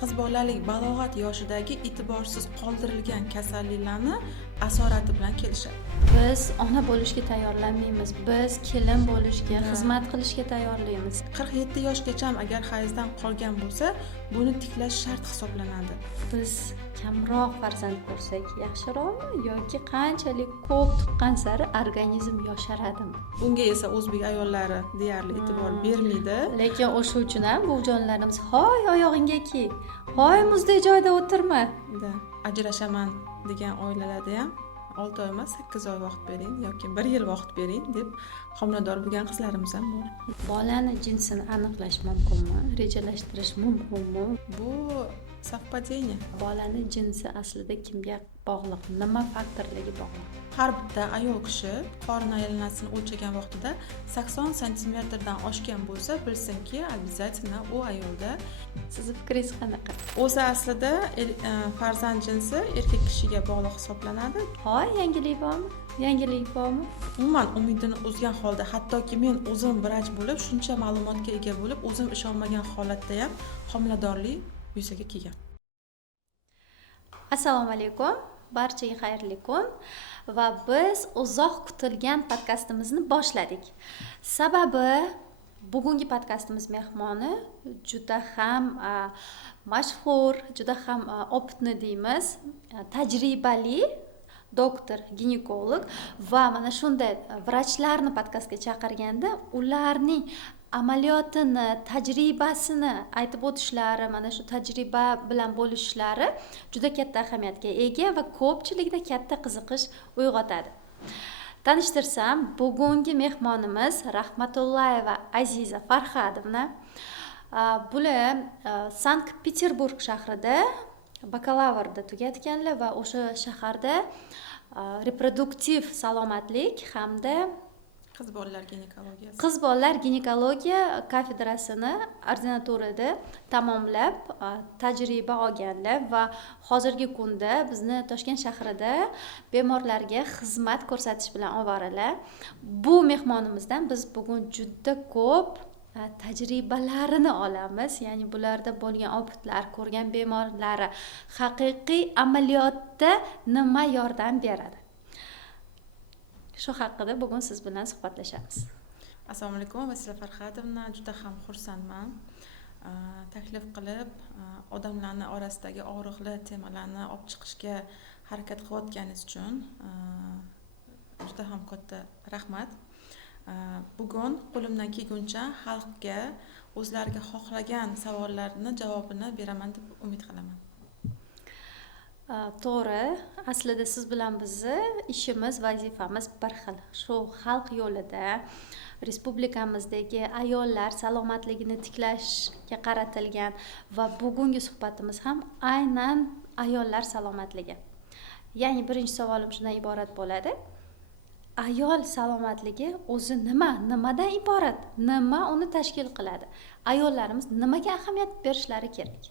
qiz bolalik balog'at yoshidagi e'tiborsiz qoldirilgan kasalliklarni asorati bilan kelishadi. Biz ona bo'lishga tayyorlanmaymiz. Biz kelin bo'lishga, xizmat qilishga tayyorlaymiz. 47 yoshgacha agar hayzdan qolgan bo'lsa, buni tiklash shart hisoblanadi. Biz kamroq farzand ko'rsak yaxshiroqmi yoki qanchalik ko'p tuqqan sari organizm yosharadimi? Bunga esa o'zbek ayollari deyarli e'tibor bermaydi. Lekin o'sha uchun ham bu jonlarimiz hoy oyog'ingga kiy, hoy muzdek joyda o'tirma. Ajrashaman degan oilalarda ham 6 oy emas 8 oy vaqt bering yoki 1 yil vaqt bering deb homilador bo'lgan qizlarimiz ham bor. Bolani jinsini aniqlash mumkinmi? Rejalashtirish mumkinmi? Bu совпадение. Bolani jinsi aslida kimga bog'liq? Nima faktorlarga bog'liq? Har bitta ayol kishi qorin aylanmasini o'lchagan vaqtida 80 santimetrdan oshgan bo'lsa, bilsinki, обязательно u ayolda. Sizni fikringiz qanaqa? O'zi aslida farzand jinsi erkak kishiga bog'liq hisoblanadi. Hoy, yangilik bormi? Yangilik bormi? Umuman umidini uzgan holda, hattoki men o'zim vrach bo'lib, shuncha ma'lumotga ega bo'lib, o'zim ishonmagan holatda ham homiladorlik yuzaga kelgan. Assalomu alaykum. Barchaga xayrli kun va biz uzoq kutilgan podkastimizni boshladik. Sababi bugungi podkastimiz mehmoni juda ham mashhur, juda ham opitni deymiz, tajribali doktor, ginekolog va mana shunday vrachlarni podkastga chaqirganda ularning amaliyotini, tajribasini aytib o'tishlari, mana shu tajriba bilan bo'lishlari juda katta ahamiyatga ega va ko'pchilikda katta qiziqish uyg'otadi. Tanishtirsam, bugungi mehmonimiz Rahmatullayeva Aziza Farhadovna. Bular Sankt-Peterburg shahrida bakalavrda tugatganlar va o'sha shaharda reproduktiv salomatlik hamda Qiz bolalar ginekologiyasi. Qiz bolalar ginekologiya kafedrasini ordinaturada tamomlab, tajriba olganlar va hozirgi kunda bizni Toshkent shahrida bemorlarga xizmat ko'rsatish bilan ovorilar. Bu mehmonimizdan biz bugun juda ko'p tajribalarini olamiz. Ya'ni bularda bo'lgan opitlar, ko'rgan bemorlari haqiqiy amaliyotda nima yordam beradi? Shu haqida bugun siz bilan suhbatlashamiz. Assalomu alaykum, Vasila Farhadovna, juda ham xursandman. Taklif qilib, odamlarni orasidagi og'riqli temalarni olib chiqishga harakat qilayotganingiz uchun juda ham katta rahmat. Bugun qo'limdan kelguncha xalqga o'zlariga xohlagan savollarni javobini beraman deb umid qilaman. To'g'ri, aslida siz bilan bizni ishimiz, vazifamiz bir xil. Shu xalq yo'lida respublikamizdagi ayollar salomatligini tiklashga qaratilgan va bugungi suhbatimiz ham aynan ayollar salomatligi. Ya'ni birinchi savolim shundan iborat bo'ladi. Ayol salomatligi o'zi nima? Nimadan iborat? Nima uni tashkil qiladi? Ayollarimiz nimaga ahamiyat berishlari kerak?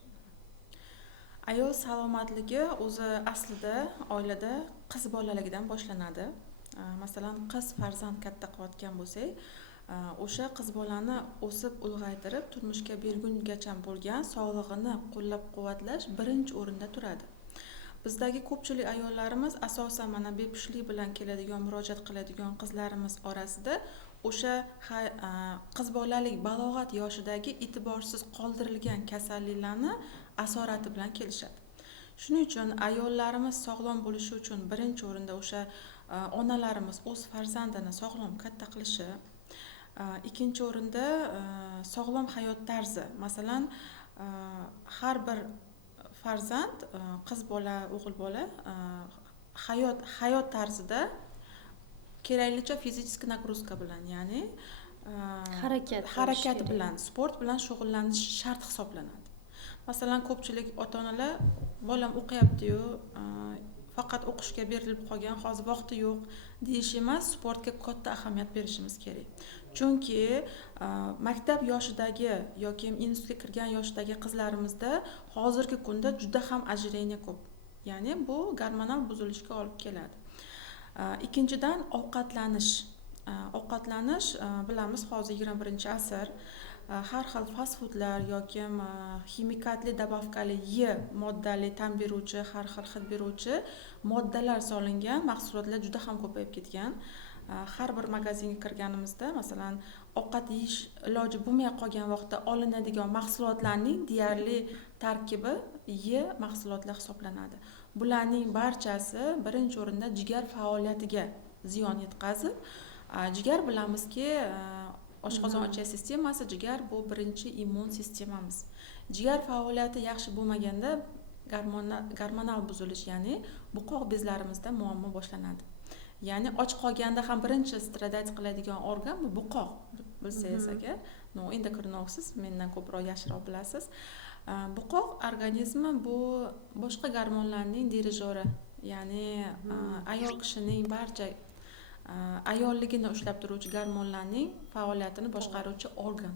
Ayol salomatligi o'zi aslida oilada qiz bolaligidan boshlanadi. Masalan, qiz farzand katta qilayotgan bo'lsak, o'sha qiz bolani o'sib ulg'aytirib turmushga bergungacha bo'lgan sog'lig'ini qo'llab-quvvatlash birinchi o'rinda turadi. Bizdagi ko'pchilik ayollarimiz asosan mana bepushtlik bilan keladigan, murojaat qiladigan qizlarimiz orasida o'sha qiz bolalik balog'at yoshidagi e'tiborsiz qoldirilgan kasalliklarni asorati bilan kelishadi. Shuning uchun ayollarimiz sog'lom bo'lishi uchun birinchi o'rinda o'sha onalarimiz o'z farzandini sog'lom katta qilishi, ikkinchi o'rinda sog'lom hayot tarzi. Masalan, har bir farzand, qiz bola, o'g'il bola hayot tarzida keraklicha fizik nagruzka bilan, ya'ni harakat bilan, sport bilan shug'ullanish shart hisoblanadi. Masalan, ko'pchilik ota-onalar bolam o'qiyapti-yu, faqat o'qishga berilib qolgan, hozir vaqti yo'q deyish emas, sportga katta ahamiyat berishimiz kerak. Chunki maktab yoshidagi yoki institutga kirgan yoshdagi qizlarimizda hozirgi kunda juda ham ojireniya ko'p. Ya'ni bu gormonal buzilishga olib keladi. Ikkinchidan ovqatlanish. Ovqatlanish bilamiz, hozir 21-asr har xil fast foodlar yoki ximikatli добавкали E moddali ta'm beruvchi, har xil hid beruvchi moddalar solingan mahsulotlar juda ham ko'payib ketgan. Har bir magazinga kirganimizda, masalan, ovqat yeyish iloji bo'lmay qolgan vaqtda olinadigan mahsulotlarning deyarli tarkibi E mahsulotlar hisoblanadi. Bularning barchasi birinchi o'rinda jigar faoliyatiga ziyon yetkazib, jigar bilamizki, oshqozon ichak sistemasi, jigar bu birinchi immun sistemamiz. Jigar faoliyati yaxshi bo'lmaganda gormonal buzilish, ya'ni buqoq bezlarimizda muammo boshlanadi. Ya'ni och qolganda ham birinchi stradать qiladigan organ bu buqoq, bilsangiz agar, endokrinologsiz mendan ko'proq yaxshiroq bilasiz. Buqoq organizmi bu boshqa gormonlarning dirijori, ya'ni ayol kishining barcha ayolligini ushlab turuvchi gormonlarning faoliyatini boshqaruvchi organ.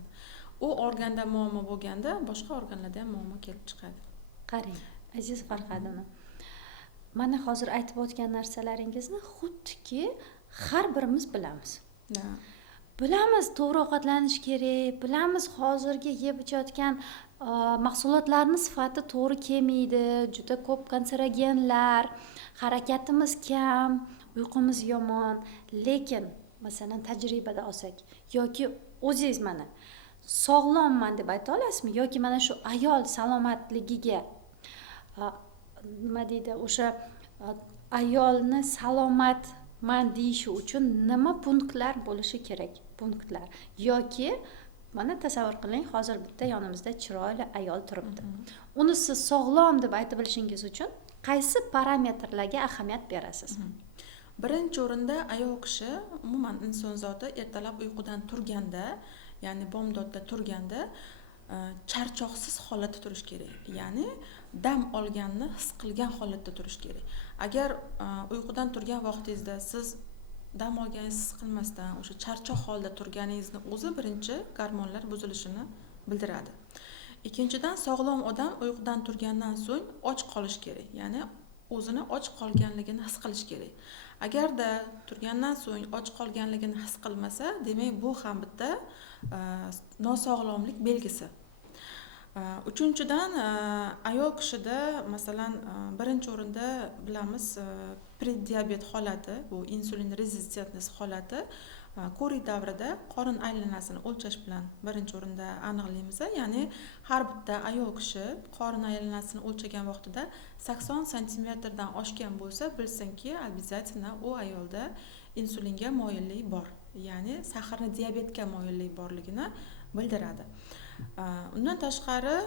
U organda muammo bo'lganda boshqa organlarda ham muammo kelib chiqadi. Qarang, aziz Farhadona, mana hozir aytib o'tgan narsalaringizni xuddiki har birimiz bilamiz. Bilamiz, to'g'ri ovqatlanish kerak, bilamiz hozirgi yeb ichayotgan mahsulotlarni sifati to'g'ri kelmaydi, juda ko'p kanserogenlar, harakatimiz kam, uyqumiz yomon. Lekin masalan tajribada olsak yoki o'zingiz mana sog'lomman deb ayta olasizmi, yoki mana shu ayol salomatligiga nima deydi, o'sha ayolni salomatman deyishi uchun nima punktlar bo'lishi kerak? Punktlar yoki mana tasavvur qiling, hozir bitta yonimizda chiroyli ayol turibdi. Uni siz sog'lom deb aytib bilishingiz uchun qaysi parametrlarga ahamiyat berasiz? Birinchi o'rinda ayol kishi, umuman inson zoti ertalab uyqudan turganda, ya'ni bomdodda turganda charchoqsiz holatda turish kerak. Ya'ni dam olganni his qilgan holatda turish kerak. Agar uyqudan turgan vaqtingizda siz dam olganingizni his qilmasdan o'sha charchoq holda turganingizni o'zi birinchi gormonlar buzilishini bildiradi. Ikkinchidan, sog'lom odam uyqudan turgandan so'ng och qolish kerak. Ya'ni o'zini och qolganligini his qilish kerak. Agarda turgandan so'ng och qolganligini his qilmasa, demak bu ham bitta nosog'lomlik belgisi. Uchinchidan, ayol kishida masalan birinchi o'rinda bilamiz preddiabet holati, bu insulin rezistentность holati ko'rik davrida qorin aylanasini o'lchash bilan birinchi o'rinda aniqlaymiz. Ya'ni har bitta ayol kishi qorin aylanasini o'lchagan vaqtida 80 santimetrdan oshgan bo'lsa, bilsinki, обязательно u ayolda insulinga moyillik bor. Ya'ni saharni diabetga moyillik borligini bildiradi. Undan tashqari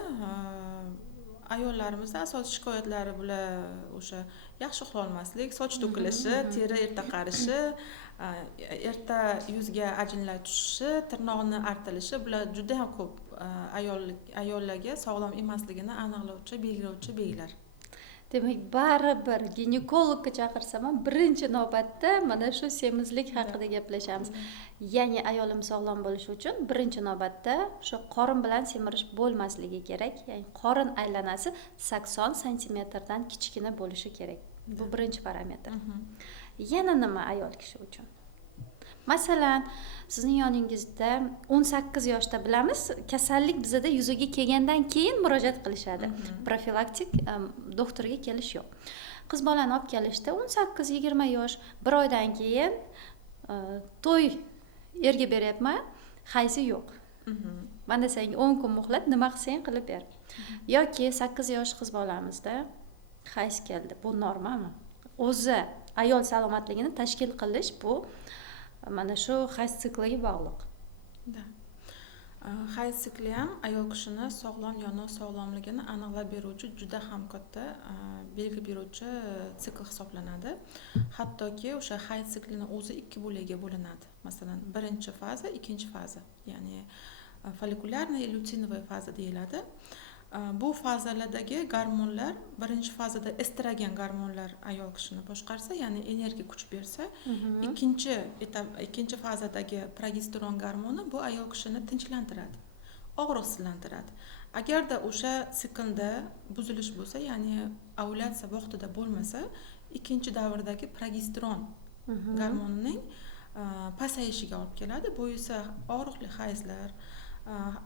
ayollarimizda asosiy shikoyatlari bular o'sha yaxshi uxlay olmaslik, soch to'kilishi, teri erta qarishi, erta yuzga ajinlar tushishi, tirnoqni artilishi, bular juda ham ko'p ayollarga sog'lom emasligini aniqlovchi, belgilovchi belgilar. Demak, baribir ginekologga chaqirsam ham birinchi navbatda mana shu semizlik haqida gaplashamiz. Ya'ni ayolim sog'lom bo'lishi uchun birinchi navbatda shu qorin bilan semirish bo'lmasligi kerak. Ya'ni qorin aylanasi 80 santimetrdan kichkina bo'lishi kerak. Bu birinchi parametr. Yana nima ayol kishi uchun? Masalan, sizning yoningizda 18 yoshda bilamiz, kasallik bizda yuzaga kelgandan keyin murojaat qilishadi. Profilaktik doktorga kelish yo'q. Qiz bolani olib kelishda 18-20 yosh, bir oydan keyin to'y erga beryapman, hayzi yo'q. Mana senga 10 kun muhlat, nima qilsang qilib ber. Yoki 8 yosh qiz bolamizda hayz keldi. Bu normami? O'zi ayol salomatligini tashkil qilish bu mana shu hayz sikliga bog'liq. Hayz sikli ham ayol kishini sog'lom yo nosog'lomligini aniqlab beruvchi juda ham katta belgi beruvchi sikl hisoblanadi. Hattoki o'sha hayz siklini o'zi ikki bo'lakka bo'linadi. Masalan, birinchi faza, ikkinchi faza, ya'ni folikulyarniy lyuteinovая faza deyiladi. Bu fazalardagi gormonlar birinchi fazada estrogen gormonlar ayol kishini boshqarsa, ya'ni energiya kuch bersa, ikkinchi fazadagi progesteron gormoni bu ayol kishini tinchlantiradi, og'riqsizlantiradi. Agarda o'sha siklda buzilish bo'lsa, ya'ni ovulyatsiya vaqtida bo'lmasa, ikkinchi davrdagi progesteron gormonining pasayishiga olib keladi. Bu esa og'riqli hayzlar,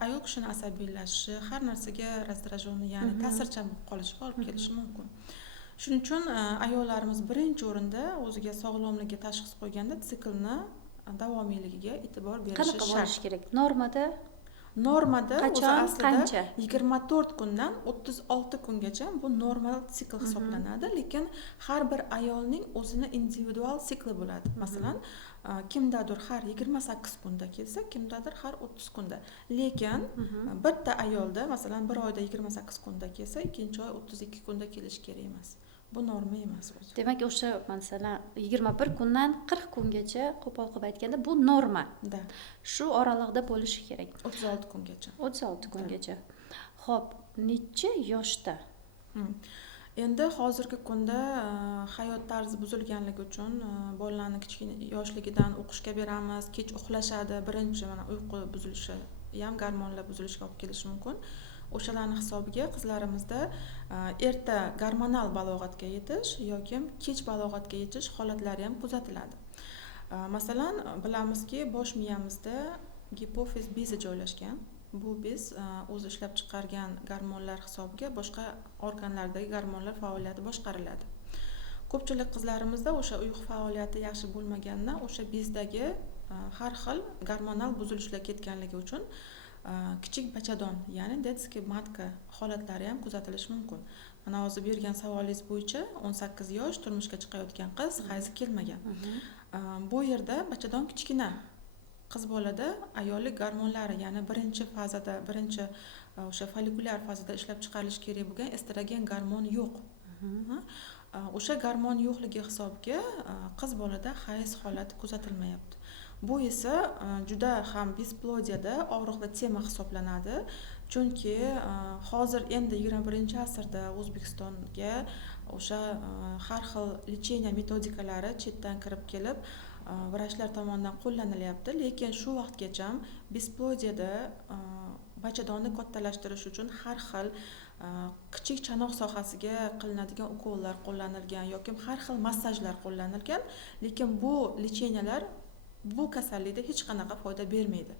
ayol kishini asabiylashishi, har narsaga раздражённый, ya'ni ta'sirchan bo'lib qolishiga olib kelishi mumkin. Shuning uchun ayollarimiz birinchi o'rinda o'ziga sog'lomlikka tashxis qo'yganda siklni davomiyligiga e'tibor berishi Qanaqa shart. bo'lishi kerak? Normada Normada o'zi qachon, aslida qancha? 24 kundan 36 kungacha bu normal sikl hisoblanadi, lekin har bir ayolning o'zini individual sikli bo'ladi. Masalan, kimdadir har 28 kunda kelsa, kimdadir har 30 kunda. Lekin bitta ayolda, masalan, bir oyda 28 kunda kelsa, ikkinchi oy 32 kunda kelishi kerak emas. Bu norma emas o'zi. Demak, o'sha masalan 21 kundan 40 kungacha qo'pol qilib aytganda bu norma. Da, Shu oralig'ida bo'lishi kerak. 36 kungacha. 36 kungacha. Xo'p, necha yoshda? Endi hozirgi kunda hayot tarzi buzilganligi uchun bolalarni kichkina yoshligidan o'qishga beramiz, kech uxlashadi. Birinchi mana uyqu buzilishi ham gormonlar buzilishiga olib kelishi mumkin. O'shalarning hisobiga qizlarimizda erta gormonal balog'atga yetish yoki kech balog'atga yetish holatlari ham kuzatiladi. Masalan, bilamizki, bosh miyamizda gipofiz bezi joylashgan. Bu bez o'zi ishlab chiqargan gormonlar hisobiga boshqa organlardagi gormonlar faoliyati boshqariladi. Ko'pchilik qizlarimizda o'sha uyqu faoliyati yaxshi bo'lmagandan o'sha bezdagi har xil gormonal buzilishlar ketganligi uchun kichik bachadon, ya'ni детский matka holatlari ham kuzatilishi mumkin. Mana hozir bergan savolingiz bo'yicha 18 yosh turmushga chiqayotgan qiz hayzi kelmagan. Bu yerda bachadon kichkina. Qiz bolada ayollik gormonlari, ya'ni birinchi fazada, birinchi o'sha follikulyar fazada ishlab chiqarilishi kerak bo'lgan estrogen gormon yo'q. O'sha gormon yo'qligi hisobiga qiz bolada hayz holati kuzatilmayapti. Bu esa juda ham besplodiyada og'riqli tema hisoblanadi. Chunki hozir endi 21-asrda O'zbekistonga o'sha har xil lecheniya metodikalari chetdan kirib kelib, vrachlar tomonidan qo'llanilyapti, lekin shu vaqtgacha besplodiyada bachadonni kattalashtirish uchun har xil kichik chanoq sohasiga qilinadigan ukollar qo'llanilgan yoki har xil massajlar qo'llanilgan, lekin bu lecheniyalar bu kasallikda hech qanaqa foyda bermaydi.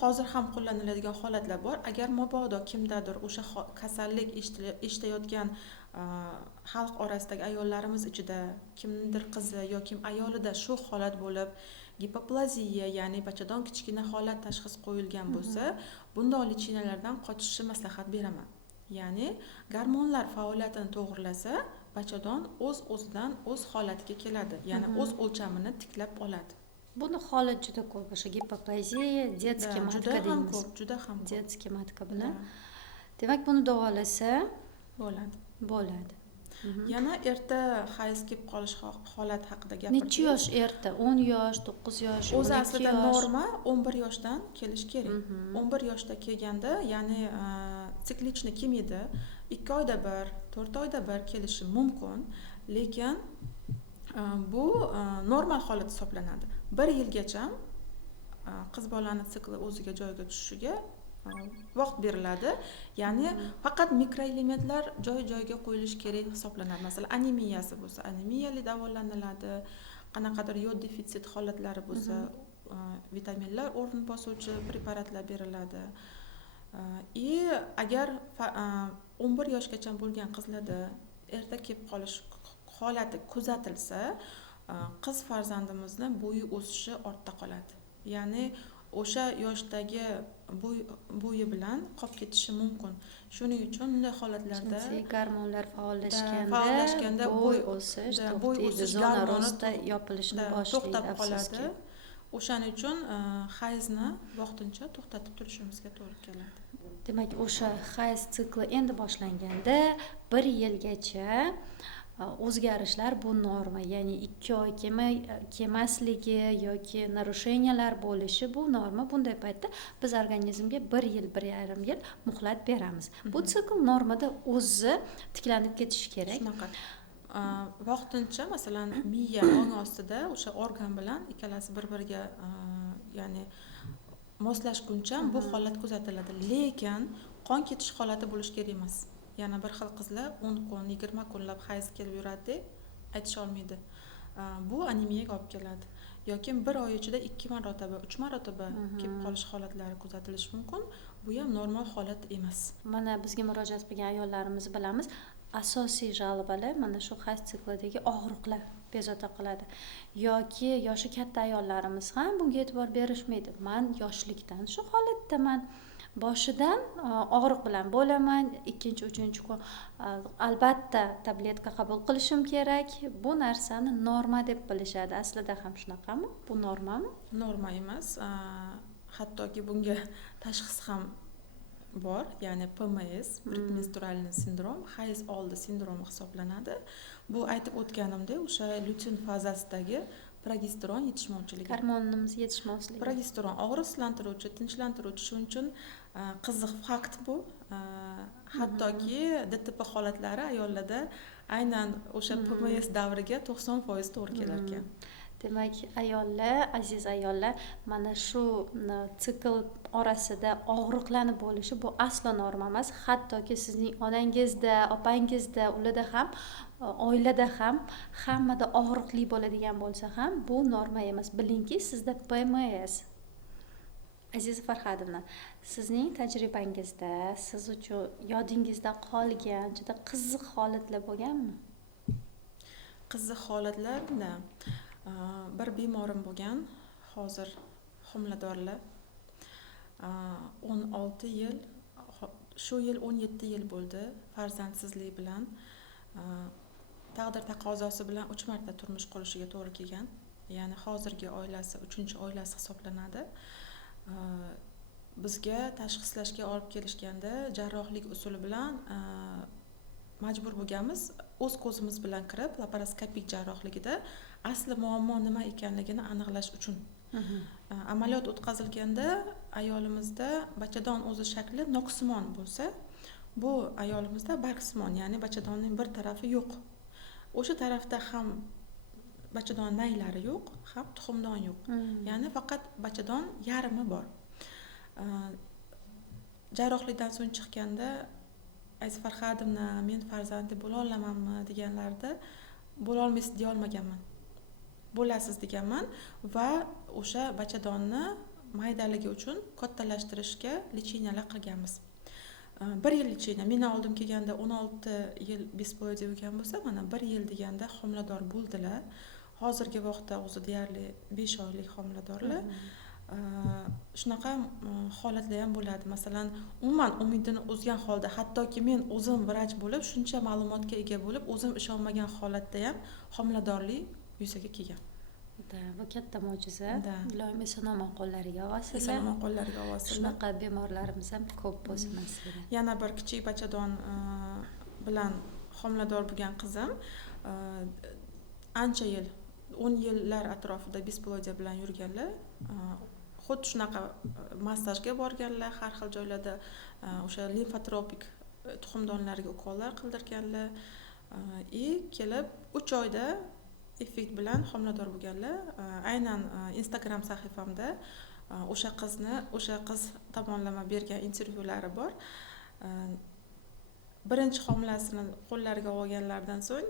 Hozir ham qo'llaniladigan holatlar bor. Agar mabodo kimdadir o'sha kasallik eshitayotgan xalq orasidagi ayollarimiz ichida kimdir qizi yoki ayolida shu holat bo'lib, gipoplaziya, ya'ni bachadon kichkina holat tashxis qo'yilgan bo'lsa, bunday lecheniyalardan qochishni maslahat beraman. Ya'ni gormonlar faoliyatini to'g'rilasa, bachadon o'z-o'zidan o'z holatiga keladi, ya'ni o'z o'lchamini tiklab oladi. Buni holat juda ko'p, o'sha gipoplaziya, детский matka deymiz. Juda ham ko'p. Детский matka bilan. Demak, buni davolasa bo'ladi. Yana erta hayz kelib qolish holati haqida gapirdik. Necha yosh erta? 10 yosh, 9 yosh, 12 yosh. O'zi aslida norma 11 yoshdan kelish kerak. 11 yoshda kelganda, ya'ni siklichni kelmaydi. 2 oyda bir, 4 oyda bir kelishi mumkin, lekin bu normal holat hisoblanadi. 1 yilgacha qiz bolaning sikli o'ziga joyiga tushishiga vaqt beriladi. Ya'ni faqat mikroelementlar joy-joyiga qo'yilishi kerak hisoblanadi. Masalan, anemiyasi bo'lsa, anemiyali davolaniladi. Qanaqadir yod defitsit holatlari bo'lsa, vitaminlar o'rni bosuvchi preparatlar beriladi. Agar 11 yoshgacha bo'lgan qizlarda erta kelib qolish holati kuzatilsa, qiz farzandimizni bo'yi o'sishi ortda qoladi. Ya'ni o'sha yoshdagi bo'yi bilan qolib ketishi mumkin. Shuning uchun bunday holatlarda gormonlar faollashganda bo'y o'sish, zona rostda yopilishni boshlaydi, to'xtab qoladi. O'shaning uchun hayzni vaqtincha to'xtatib turishimizga to'g'ri keladi. Demak, o'sha hayz sikli endi boshlanganda 1 yilgacha o'zgarishlar bu norma, ya'ni 2 oy kelmasligi yoki narushenyalar bo'lishi bu norma. Bunday paytda biz organizmga 1 yil, 1,5 yil muhlat beramiz. Bu sikl normada o'zi tiklanib ketishi kerak. Shunaqa. Vaqtincha masalan miya ong ostida o'sha organ bilan ikkalasi bir-biriga ya'ni moslashguncha bu holat kuzatiladi. Lekin qon ketish holati bo'lish kerak emas. Yana bir xil qizlar 10 kun, 20 kunlab hayz kelib yuradi deb aytisha olmaydi. Bu anemiyaga olib keladi. yoki bir oy ichida 2 marotaba 3 marotaba kelib qolish holatlari kuzatilishi mumkin. Bu ham normal holat emas. Mana bizga murojaat qilgan ayollarimizni bilamiz, asosiy жалобалар mana shu hayz siklidagi og'riqlar bezovta qiladi. Yoki yoshi katta ayollarimiz ham bunga e'tibor berishmaydi. Men yoshlikdan shu holatdaman. Boshidan og'riq bilan bo'laman, ikkinchi, uchinchi kun albatta tabletka qabul qilishim kerak. Bu narsani norma deb bilishadi. Aslida ham shunaqami? Bu normami? Norma emas. Hattoki bunga tashxis ham bor, ya'ni PMS, predmenstrualniy sindrom, hayz oldi sindromi hisoblanadi. Bu aytib o'tganimdek, o'sha lyutein fazasidagi progesteron yetishmovchiligi. Gormonimiz yetishmovchiligi. Progesteron og'riqlantiruvchi, tinchlantiruvchi, shuning uchun qiziq fakt bu. Hattoki DTP holatlari ayollarda aynan o'sha PMS davriga 90% to'g'ri kelar ekan. Demak, ayollar, aziz ayollar, mana shu sikl orasida og'riqlanib bo'lishi bu aslo norma emas. Hattoki sizning onangizda, opangizda, ularda ham, oilada ham hammada og'riqli bo'ladigan bo'lsa ham bu norma emas. Bilingki, sizda PMS. Aziz Farhadovna, sizning tajribangizda siz uchun yodingizda qolgan juda qiziq holatlar bo'lganmi? Qiziq holatlarda bir bemorim bo'lgan, hozir homiladorlar. 16 yil, shu yil 17 yil bo'ldi farzandsizlik bilan. Taqdir taqozosi bilan 3 marta turmush qurishiga to'g'ri kelgan. Ya'ni hozirgi oilasi 3-chi oilasi hisoblanadi. Bizga tashxislashga olib kelishganda jarrohlik usuli bilan majbur bo'lganmiz, o'z ko'zimiz bilan kirib laparoskopik jarrohligida asli muammo nima ekanligini aniqlash uchun. Amaliyot o'tkazilganda ayolimizda bachadon o'zi shakli noksimon bo'lsa, bu ayolimizda bargsimon, ya'ni bachadonning bir tarafi yo'q. O'sha tarafda ham bachadon naylari yo'q, ham tuxumdon yo'q. Ya'ni faqat bachadon yarmi bor. Jarrohlikdan so'ng chiqqanda Aziz Farhadovna, men farzandli bo'la olamanmi deganlarda bo'la olmaysiz deya olmaganman. Bo'lasiz deganman va o'sha bachadonni maydaligi uchun kattalashtirishga lecheniyalar qilganmiz. 1 yil lecheniya, meni oldim kelganda 16 yil besplodие bo'lgan bo'lsa, mana 1 yil deganda homilador bo'ldilar. Hozirgi vaqtda o'zi deyarli 5 oylik homiladorlar. Shunaqa holatlar ham bo'ladi. Masalan, umuman umidini uzgan holda, hattoki men o'zim vrach bo'lib, shuncha ma'lumotga ega bo'lib, o'zim ishonmagan holatda ham homiladorlik yuzaga kelgan. Bu katta mo'jiza. Ilohim eson-omon qo'llariga olsin. Eson-omon qo'llariga olsin. Shunaqa bemorlarimiz ham ko'p bo'lsin aslida. Yana bir kichik bachadon bilan homilador bo'lgan qizim ancha yil, 10 yillar atrofida besplodие bilan yurganlar. Xuddi shunaqa massajga borganlar, har xil joylarda o'sha limfatropik tuxumdonlarga ukollar qildirganlar. Kelib 3 oyda effekt bilan homilador bo'lganlar. Aynan Instagram sahifamda o'sha qiz tomonlama bergan intervyulari bor. Birinchi homilasini qo'llariga olganlardan so'ng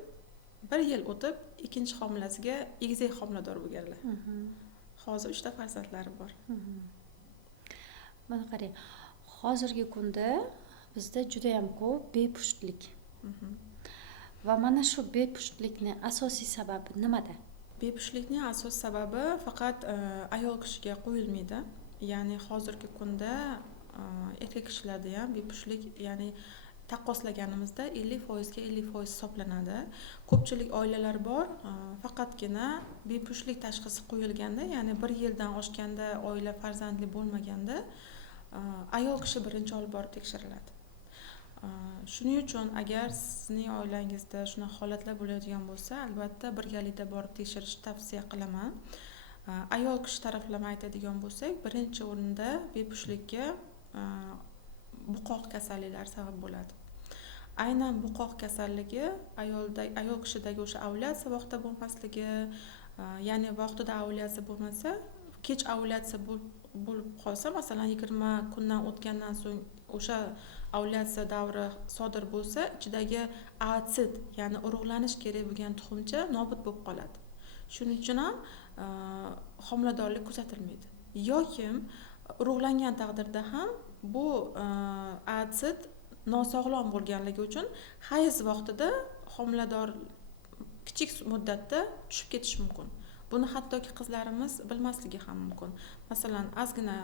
1 yil o'tib, ikkinchi homilasiga egizak homilador bo'lganlar. Hozir 3 ta farzandlari bor. Mana qarang, hozirgi kunda bizda juda ham ko'p bepushtlik. Va mana shu bepushtlikning asosiy sababi nimada? Bepushtlikning asosiy sababi faqat ayol kishiga qo'yilmaydi. Ya'ni hozirgi kunda erkak kishilarda ham bepushtlik, ya'ni taqqoslaganimizda 50% ga 50% hisoblanadi. Ko'pchilik oilalar bor, faqatgina bepushtlik tashxisi qo'yilganda, ya'ni 1 yildan oshganda oila farzandli bo'lmaganda ayol kishi birinchi olib borib tekshiriladi. Shuning uchun agar sizning oilangizda shunaqa holatlar bo'layotgan bo'lsa, albatta birgalikda borib tekshirishni tavsiya qilaman. Ayol kishi taraflama aytadigan bo'lsak, birinchi o'rinda bepushtlikka buqoq kasalliklari sabab bo'ladi. Aynan buqoq kasalligi ayol kishidagi o'sha ovulyatsiya vaqtida bo'lmasligi, ya'ni vaqtida ovulyatsiya bo'lmasa, kech ovulyatsiya bo'lib qolsa, masalan 20 kundan o'tgandan so'ng o'sha ovulyatsiya davri sodir bo'lsa, ichidagi oosit, ya'ni urug'lanish kerak bo'lgan tuxumcha nobud bo'lib qoladi. Shuning uchun ham homiladorlik kuzatilmaydi. Yoki urug'langan taqdirda ham bu atsid nosog'lom bo'lganligi uchun hayz vaqtida homilador kichik muddatda tushib ketishi mumkin. Buni hattoki qizlarimiz bilmasligi ham mumkin. Masalan, ozgina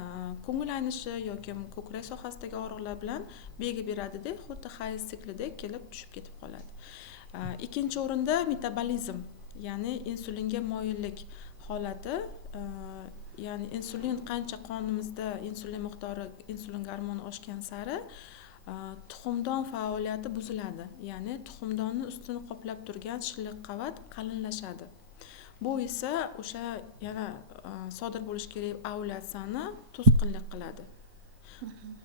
ko'ngil aynishi yoki ko'krak sohasidagi og'riqlar bilan belgi beradida, xuddi hayz siklidek kelib tushib ketib qoladi. Ikkinchi o'rinda metabolizm, ya'ni insulinga moyillik holati, ya'ni insulin qancha qonimizda insulin miqdori, insulin gormoni oshgan sari tuxumdon faoliyati buziladi. Ya'ni tuxumdonni ustini qoplab turgan shilliq qavat qalinlashadi. Bu esa o'sha yana sodir bo'lish kerak ovulyatsiyani to'sqinlik qiladi.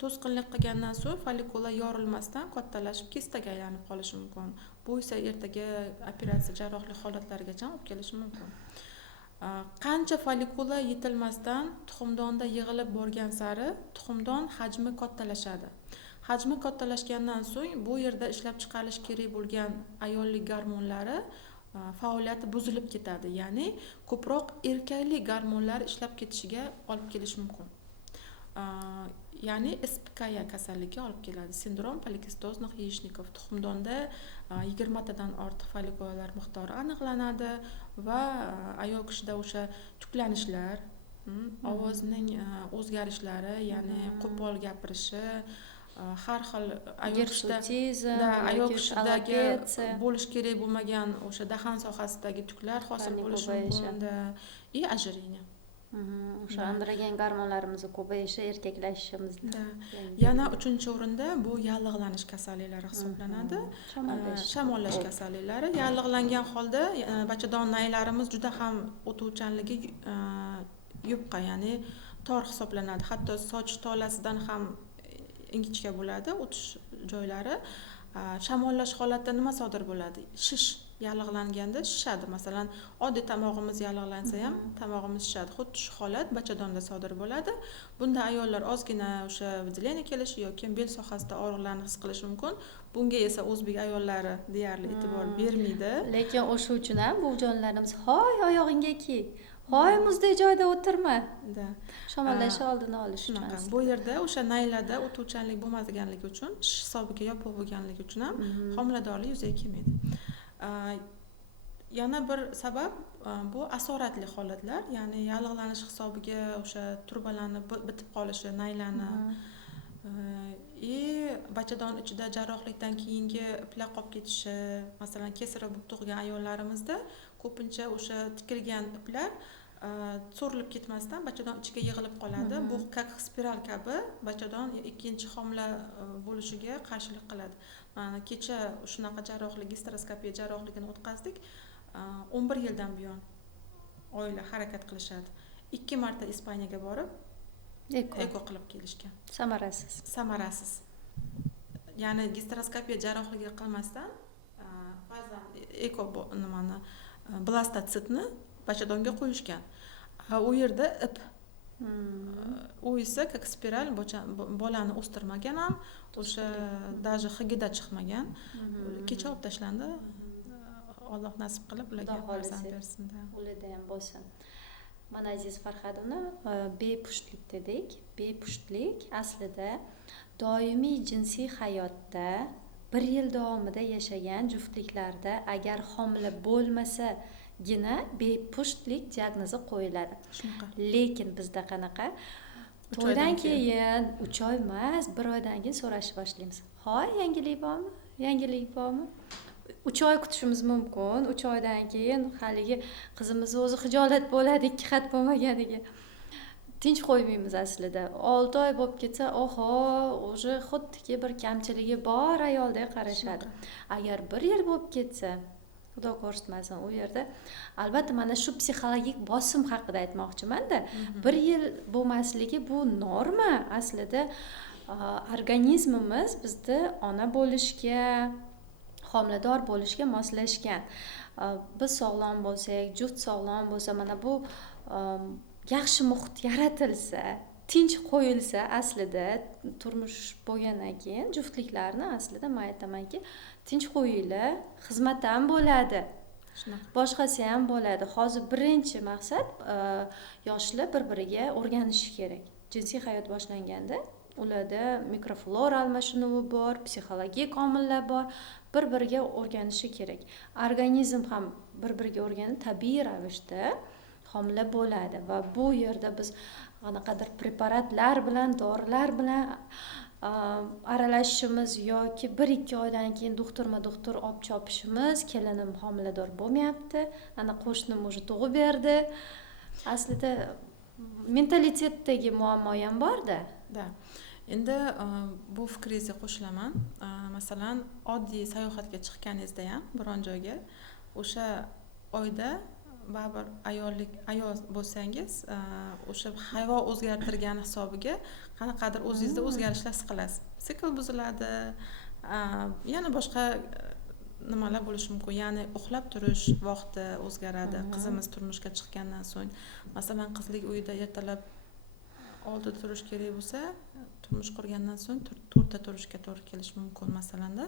To'sqinlik qilgandan so'ng follikula yorilmasdan kattalashib kistaga aylanib qolishi mumkin. Bu esa ertaga operatsiya jarrohlik holatlarigacha olib kelishi mumkin. Qancha follikula yetilmasdan tuxumdonda yig'ilib borgan sari tuxumdon hajmi kattalashadi. Hajmi kattalashgandan so'ng bu yerda ishlab chiqarish kerak bo'lgan ayollik gormonlari faoliyati buzilib ketadi. Ya'ni ko'proq erkaklik gormonlari ishlab ketishiga olib kelishi mumkin. Ya'ni SPKya kasalligi olib keladi. Sindrom polikistozных яичников. Tuxumdonda 20 tadan ortiq follikulalar miqdori aniqlanadi va ayol kishida o'sha tuklanishlar, ovozning o'zgarishlari, ya'ni qo'pol gapirishi, har xil ayol kishidagi bo'lish kerak bo'lmagan o'sha dahan sohasidagi tuklar hosil bo'lishi mumkin. И ожирение. O'sha androgen gormonlarimizni ko'payishi, erkaklashishimizda. Yana 3-o'rinda bu yallig'lanish kasalliklari hisoblanadi. Shamollash kasalliklari. Yallig'langan holda bachadon naylarimiz juda ham o'tuvchanligi yupqa, ya'ni tor hisoblanadi. Hatto soch tolasidan ham ingichka bo'ladi o'tish joylari. Shamollash holatida nima sodir bo'ladi? Shish. Yallig'langanda shishadi. Masalan, oddiy tomog'imiz yallig'lansa ham tomog'imiz shishadi. Xuddi shu holat bachadonda sodir bo'ladi. Bunda ayollar ozgina o'sha выделение kelishi yoki bel sohasida og'riqlarni his qilishi mumkin. Bunga esa o'zbek ayollari deyarli e'tibor bermaydi. Lekin o'sha uchun ham bu jonlarimiz "Hoy, oyog'ingga kiy. Hoy, muzdek joyda o'tirma." Shamollash oldini olish uchun. Bu yerda o'sha naylada o'tuvchanlik bo'lmaganligi uchun, shish hisobiga yopiq bo'lganligi uchun ham homiladorlik yuzaga kelmaydi. Yana bir sabab bu asoratli holatlar, ya'ni yallig'lanish hisobiga o'sha turbalarni bitib qolishi, naylani bachadon ichida jarrohlikdan keyingi iplar qolib ketishi, masalan, kesira bo'lib tug'ilgan ayollarimizda ko'pincha o'sha tikilgan iplar so'rilib ketmasdan bachadon ichiga yig'ilib qoladi. Bu как spiral kabi bachadon ikkinchi homila bo'lishiga qarshilik qiladi. Kecha shunaqa jarrohlik, gastroskopiya jarrohligini o'tkazdik. 11 yildan buyon oila harakat qilishadi. 2 marta Ispaniyaga borib eko qilib kelishgan. Samarasiz. Ya'ni gastroskopiya jarrohligi qilmasdan ba'zan eko nimani blastotsidni bachadonga qo'yishgan. U yerda ip. U esa как spiral bolani o'stirmagan ham, o'sha даже higida chiqmagan. Kecha olib tashlandi. Alloh nasib qilib ularga farzand bersin. Ularda ham bo'lsin. Mana Aziz Farhadovna, bepushtlik dedik. Bepushtlik aslida doimiy jinsiy hayotda 1 yil davomida yashagan juftliklarda agar homila bo'lmasa-gina bepushtlik diagnozi qo'yiladi. Lekin bizda qanaqa? To'ydan keyin 3 oy emas, 1 oydan keyin so'rashni boshlaymiz. "Hoy, yangilik bormi? Yangilik bormi?" 3 oy kutishimiz mumkin. 3 oydan keyin haligi qizimiz o'zi hijolat bo'ladi, 2 xat bo'lmaganiga. Tinch qo'ymaymiz aslida. 6 oy bo'lib ketsa, oho, o'zi xuddiki bir kamchiligi bor ayoldek qarashadi. Agar 1 yil bo'lib ketsa, Xudo ko'rsatmasin, u yerda albatta mana shu psixologik bosim haqida aytmoqchiman-da. 1 yil bo'lmasligi bu norma. Aslida organizmimiz bizda ona bo'lishga, homilador bo'lishga moslashgan. Biz sog'lom bo'lsak, juft sog'lom bo'lsa, mana bu yaxshi muhit yaratilsa, tinch qo'yilsa, aslida turmush bo'lgandan keyin juftliklarni aslida men aytamanki, tinch qo'yinglar, xizmat ham bo'ladi. Shunaqa. boshqasi ham bo'ladi. Hozir birinchi maqsad yoshlar bir-biriga o'rganishi kerak. Jinsiy hayot boshlanganda ularda mikroflora almashinuvi bor, psixologik omillar bor, bir-biriga o'rganishi kerak. Organizm ham bir-biriga o'rganib tabiiy ravishda homila bo'ladi va bu yerda biz qanaqadir preparatlar bilan, dorilar bilan aralashishimiz yoki 1-2 oydan keyin doktor olib chopishimiz, kelinim homilador bo'lmayapti, ana qo'shnim уже tug'ib berdi. Aslida mentalitetdagi muammo ham bor-da. Da. Endi bu fikringizga qo'shilaman. Masalan, oddiy sayohatga chiqqaningizda ham biron joyga o'sha oyda baribir ayol bo'lsangiz, o'sha havo o'zgartirgani hisobiga qanaqadir o'zingizda o'zgarishlar his qilasiz. Sikl buziladi, yana boshqa nimalar bo'lishi mumkin. Ya'ni uxlab turish vaqti o'zgaradi. Qizimiz turmushga chiqqandan so'ng, masalan, qizlik uyida ertalab 6 turish kerak bo'lsa, turmush qurgandan so'ng 4 ta turishga to'g'ri kelishi mumkin masalanda.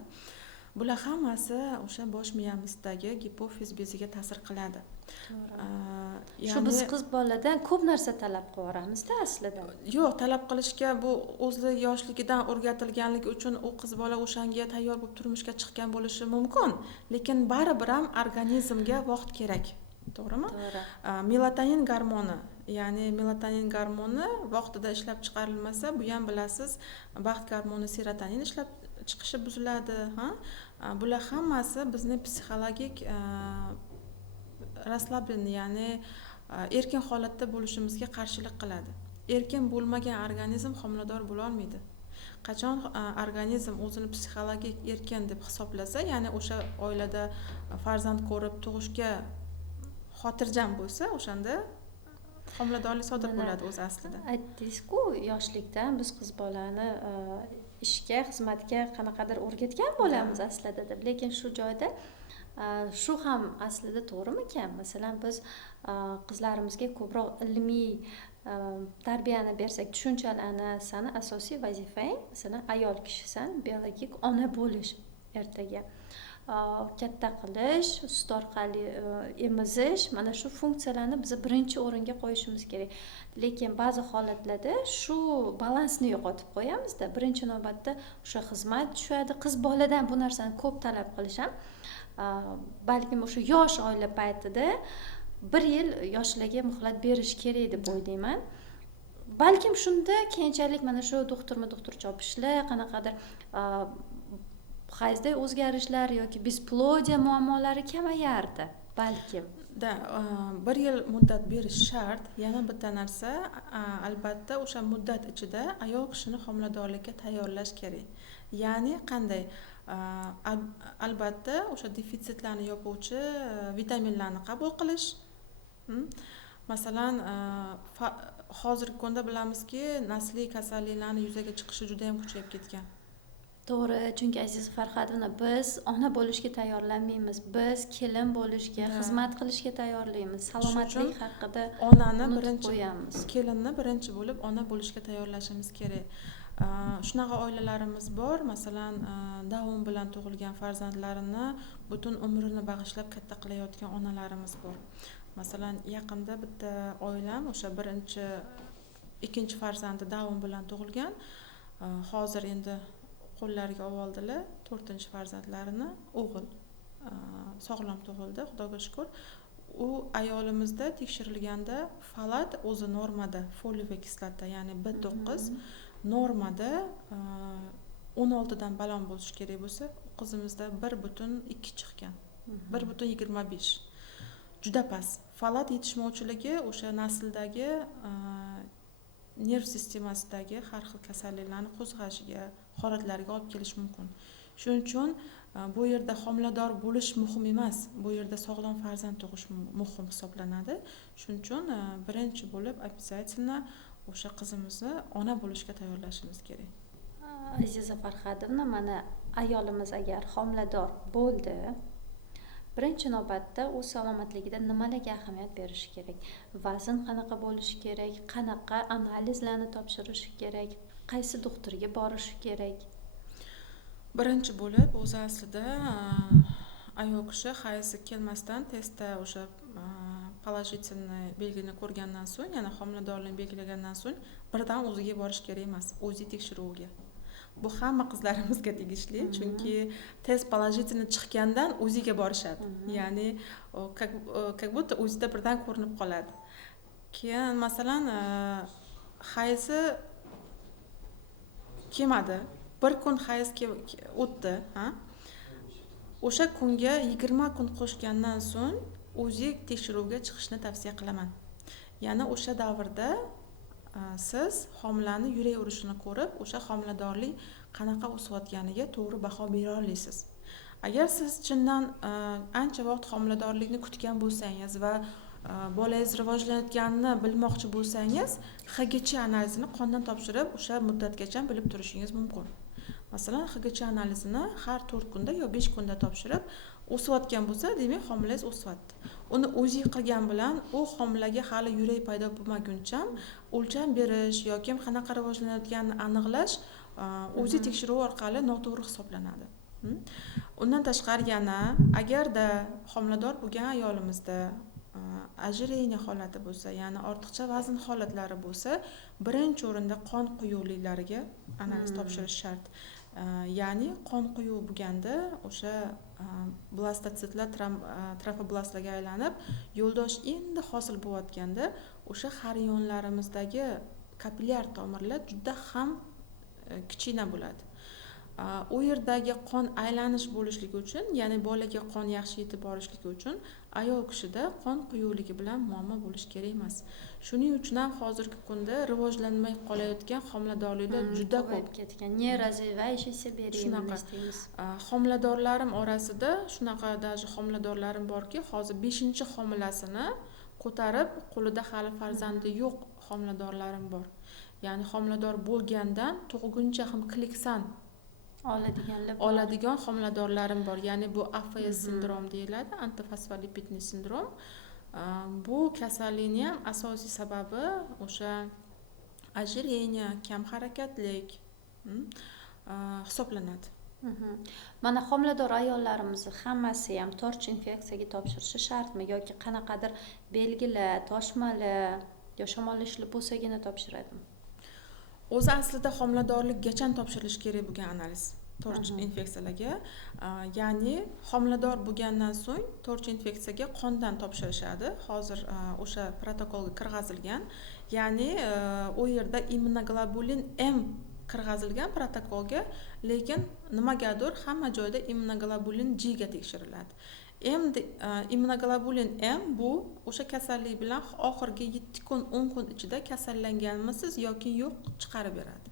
Bular hammasi o'sha bosh miyamizdagi gipofiz beziga ta'sir qiladi. Shu biz qiz boladan ko'p narsa talab qilaveramiz-da aslida. Yo'q, talab qilishga bu o'zi yoshligidan o'rgatilganligi uchun u qiz bola o'shanga tayyor bo'lib turmushga chiqqan bo'lishi mumkin, lekin baribir ham organizmga vaqt kerak. To'g'rimi? To'g'ri. Melatonin gormoni, ya'ni melatonin gormoni vaqtida ishlab chiqarilmasa, bu ham bilasiz, baxt gormoni serotonin ishlab chiqishi buziladi, ha? Bular hammasi bizni psixologik расслабленный, ya'ni erkin holatda bo'lishimizga qarshilik qiladi. Erkin bo'lmagan organizm homilador bo'la olmaydi. Qachon organizm o'zini psixologik erkin deb hisoblasa, ya'ni o'sha oilada farzand ko'rib tug'ishga xotirjam bo'lsa, o'shanda homiladorlik sodir bo'ladi o'zi aslida. Aytdingiz-ku, yoshlikdan biz qiz bolani ishga, xizmatga qanaqadir o'rgatgan bo'lamiz aslida deb. Lekin shu joyda shu ham aslida to'g'rimikan? Masalan, biz qizlarimizga ko'proq ilmiy tarbiyani bersak, tushunchalarni, sani asosiy vazifang, masalan, ayol kishisan, biologik ona bo'lish ertaga. Katta qilish, sut orqali emizish, mana shu funksiyalarni biz birinchi o'ringa qo'yishimiz kerak. Lekin ba'zi holatlarda shu balansni yo'qotib qo'yamiz-da. Birinchi navbatda o'sha xizmat tushadi. Qiz boladan bu narsani ko'p talab qilish ham balkim o'sha yosh oila paytida 1 yil yoshlarga muhlat berish kerak deb o'ylayman. Balkim shunda keyinchalik mana shu doktor chopishlar, qanaqadir hayzda o'zgarishlar yoki besplodiya muammolari kamayardi, balkim. 1 yil muddat berish shart. Yana bitta narsa, albatta o'sha muddat ichida ayol kishini homiladorlikka tayyorlash kerak. Ya'ni qanday? Albatta o'sha defitsitlarni yopuvchi vitaminlarni qabul qilish. Masalan, hozirgi kunda bilamizki, nasliy kasalliklarning yuzaga chiqishi juda ham kuchayib ketgan. To'g'ri, chunki Aziza Farhodovna, biz ona bo'lishga tayyorlanmaymiz. Biz kelin bo'lishga, xizmat qilishga tayyorlaymiz. Salomatlik haqida onani birinchi qo'yamiz. Kelinni birinchi bo'lib ona bo'lishga tayyorlashimiz kerak. Shunaqa oilalarimiz bor, masalan, Down bilan tug'ilgan farzandlarini butun umrini bag'ishlab katta qilayotgan onalarimiz bor. Masalan, yaqinda bitta oilam o'sha ikkinchi farzandi Down bilan tug'ilgan. Hozir endi qo'llariga oldilar 4-farzandlarini, o'g'il sog'lom tug'ildi, Xudoga shukr. U ayolimizda tekshirilganda folat o'zi normada, foliyaviy kislota, ya'ni B9 normada 16 dan baland bo'lishi kerak bo'lsa, qizimizda 1.2 chiqqan. 1.25. Juda past. Folat yetishmovchiligi o'sha nasldagi nerv sistemasidagi har xil kasalliklarni qo'zg'ashiga, holatlariga olib kelish mumkin. Shuning uchun bu yerda homilador bo'lish muhim emas. Bu yerda sog'lom farzand tug'ish muhim hisoblanadi. Shuning uchun birinchi bo'lib обязательно o'sha qizimizni ona bo'lishga tayyorlashimiz kerak. Aziza Farhodovna, mana ayolimiz agar homilador bo'ldi, birinchi navbatda u salomatligida nimalarga ahamiyat berishi kerak? Vazn qanaqa bo'lishi kerak? Qanaqa analizlarni topshirishi kerak? Qaysi doktorga borishi kerak? Birinchi bo'lib o'zi aslida ayol kishi hayzi kelmasdan testda o'sha положительный belgini ko'rgandan so'ng, yana homiladorlikni belgilagandan so'ng birdan o'ziga borish kerak emas, o'zi tekshiruviga. Bu hamma qizlarimizga tegishli, chunki test положительный chiqqandan o'ziga borishadi. Ya'ni как будто o'zida birdan ko'rinib qoladi. Keyin masalan hayzi kelmadi. Bir kun hayz o'tdi, ha? O'sha kunga 20 kun qo'shgandan so'ng o'zi tekshiruvga chiqishni tavsiya qilaman. Ya'ni o'sha davrda siz homilani yurak urishini ko'rib, o'sha homiladorlik qanaqa o'sayotganiga to'g'ri baho bera olasiz. Agar siz chindan ancha vaqt homiladorlikni kutgan bo'lsangiz va bolangiz rivojlanayotganini bilmoqchi bo'lsangiz, HGC analizini qondan topshirib, o'sha muddatgacha bilib turishingiz mumkin. Masalan, HGC analizini har 4 kunda yo 5 kunda topshirib, o'sayotgan bo'lsa, demak homilangiz o'syapti. Uni o'zi qilgan bilan u homilaga hali yurak paydo bo'lmaguncha o'lcham berish yoki qanaqa rivojlanayotganini aniqlash o'zi tekshiruv orqali noto'g'ri hisoblanadi. Undan tashqari yana agarda homilador bo'lgan ayolimizda ojireniya holati bo'lsa, ya'ni ortiqcha vazn holatlari bo'lsa, birinchi o'rinda qon quyuvliklariga analiz topshirish shart. Ya'ni qon quyuv bo'lganda o'sha blastotitlar trofoblastlarga aylanib, yo'ldosh endi hosil bo'layotganda o'sha xariyonlarimizdagi kapillyar tomirlar juda ham kichkina bo'ladi. U yerdagi qon aylanish bo'lishligi uchun, ya'ni bolaga qon yaxshi yetib borishligi uchun ayol kishida qon quyuvligi bilan muammo bo'lish kerak emas. Shuning uchun ham hozirgi kunda rivojlanmay qolayotgan homiladorliklar juda ko'p ketgan. Не развивающийся беременность deymiz. Homiladorlarim orasida shunaqa даже homiladorlarim borki, hozir 5-homilasini ko'tarib, qo'lida hali farzandi yo'q homiladorlarim bor. Ya'ni homilador bo'lgandan tug'guncha ham kliksan oladigan homiladorlarim bor. Ya'ni bu AFS sindrom deyiladi, antifosfolipidniy sindrom. Bu kasallikning ham asosiy sababi o'sha ojireniya, kam harakatlik hisoblanadi. Mana homilador ayollarimizni hammasi ham torch infeksiyaga topshirishi shartmi yoki qanaqadir belgilar, toshmalar yo shamollashli bo'lsagina topshiradimi? O'zi aslida homiladorlikgacha topshirilishi kerak bo'lgan analiz torch infeksiyalarga, ya'ni homilador bo'lgandan so'ng torch infeksiyaga qondan topshirishadi. Hozir o'sha protokolga kirg'azilgan, ya'ni u yerda immunoglobulin M kirg'azilgan protokolga, lekin nimagadir hamma joyda immunoglobulin G ga tekshiriladi. Immunoglobulin M bu o'sha kasallik bilan oxirgi 7 kun, 10 kun ichida kasallanganmisiz yoki yo'q chiqarib beradi.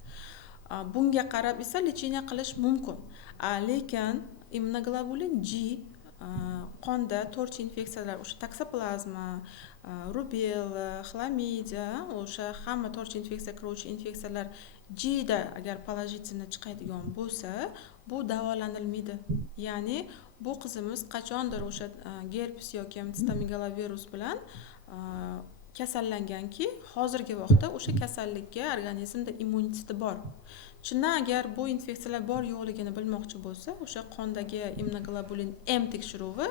Bunga qarab esa lecheniya qilish mumkin. Lekin immunoglobulin G qonda torch infeksiyalar, o'sha taksoplazma, rubella, xlamidiya, o'sha hamma torch infeksiya kiruvchi infeksiyalar G da agar положительный chiqadigan bo'lsa, bu davolanilmaydi. Ya'ni bu qizimiz qachondir o'sha gerpes yoki sitomegalovirus bilan kasallanganki, hozirgi vaqtda o'sha kasallikka organizmda immuniteti bor. Chindan agar bu infeksiyalar bor yo'qligini bilmoqchi bo'lsa, o'sha qondagi immunoglobulin M tekshiruvi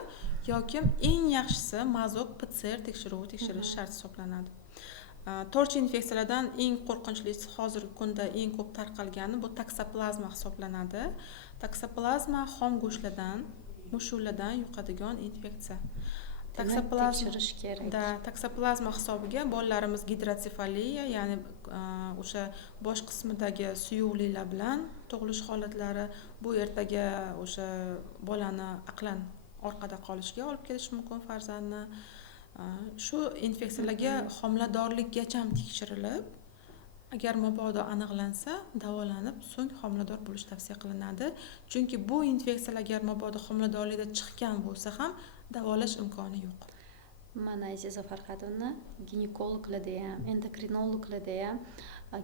yoki eng yaxshisi mazok PCR tekshiruvi tekshirish shart hisoblanadi. Torch infeksiyalardan eng qo'rqinchlisi hozirgi kunda eng ko'p tarqalgani bu taksoplazma hisoblanadi. Taksoplazma xom go'shtlardan, mushullardan yuqadigan infeksiya. Tekshirish kerak. Taksoplazma hisobiga bolalarimiz gidrotsefaliya, ya'ni o'sha bosh qismidagi suyuqliklar bilan tug'ilish holatlari bu ertaga o'sha bolani aqlan orqada qolishiga olib kelishi mumkin farzandni. Shu infeksiyalarga homiladorlikgacha tekshirilib, agar mabodo aniqlansa, davolanib, so'ng homilador bo'lish tavsiya qilinadi. Chunki bu infeksiyalar agar mabodo homiladorlikda chiqqan bo'lsa ham davolash imkoni yo'q. Mana Aziza Farhodovna ginekologlarda ham, endokrinologlarda ham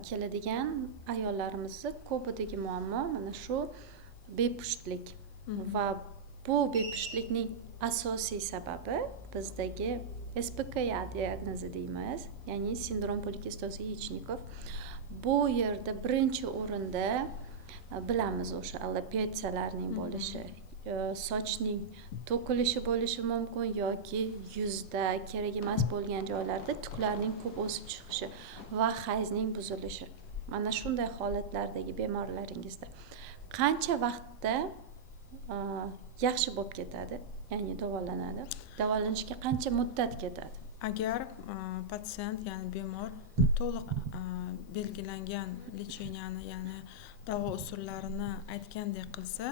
keladigan ayollarimizni ko'pidagi muammo mana shu bepushtlik va bu bepushtlikning asosiy sababi bizdagi SPKA diagnozi deymiz, ya'ni sindrom polikistozi яичников. Bu yerda birinchi o'rinda bilamiz o'sha alopetsiyalarning bo'lishi. sochning to'kilishi bo'lishi mumkin yoki yuzda kerak emas bo'lgan joylarda tuklarning ko'p o'sib chiqishi va hayzning buzilishi. Mana shunday holatlardagi bemorlaringizda qancha vaqtda yaxshi bo'lib ketadi, ya'ni davolanadi? Davolanishga qancha muddat ketadi? Agar patsient, ya'ni bemor to'liq belgilangan lecheniyani, ya'ni davo usullarini aytgandek qilsa,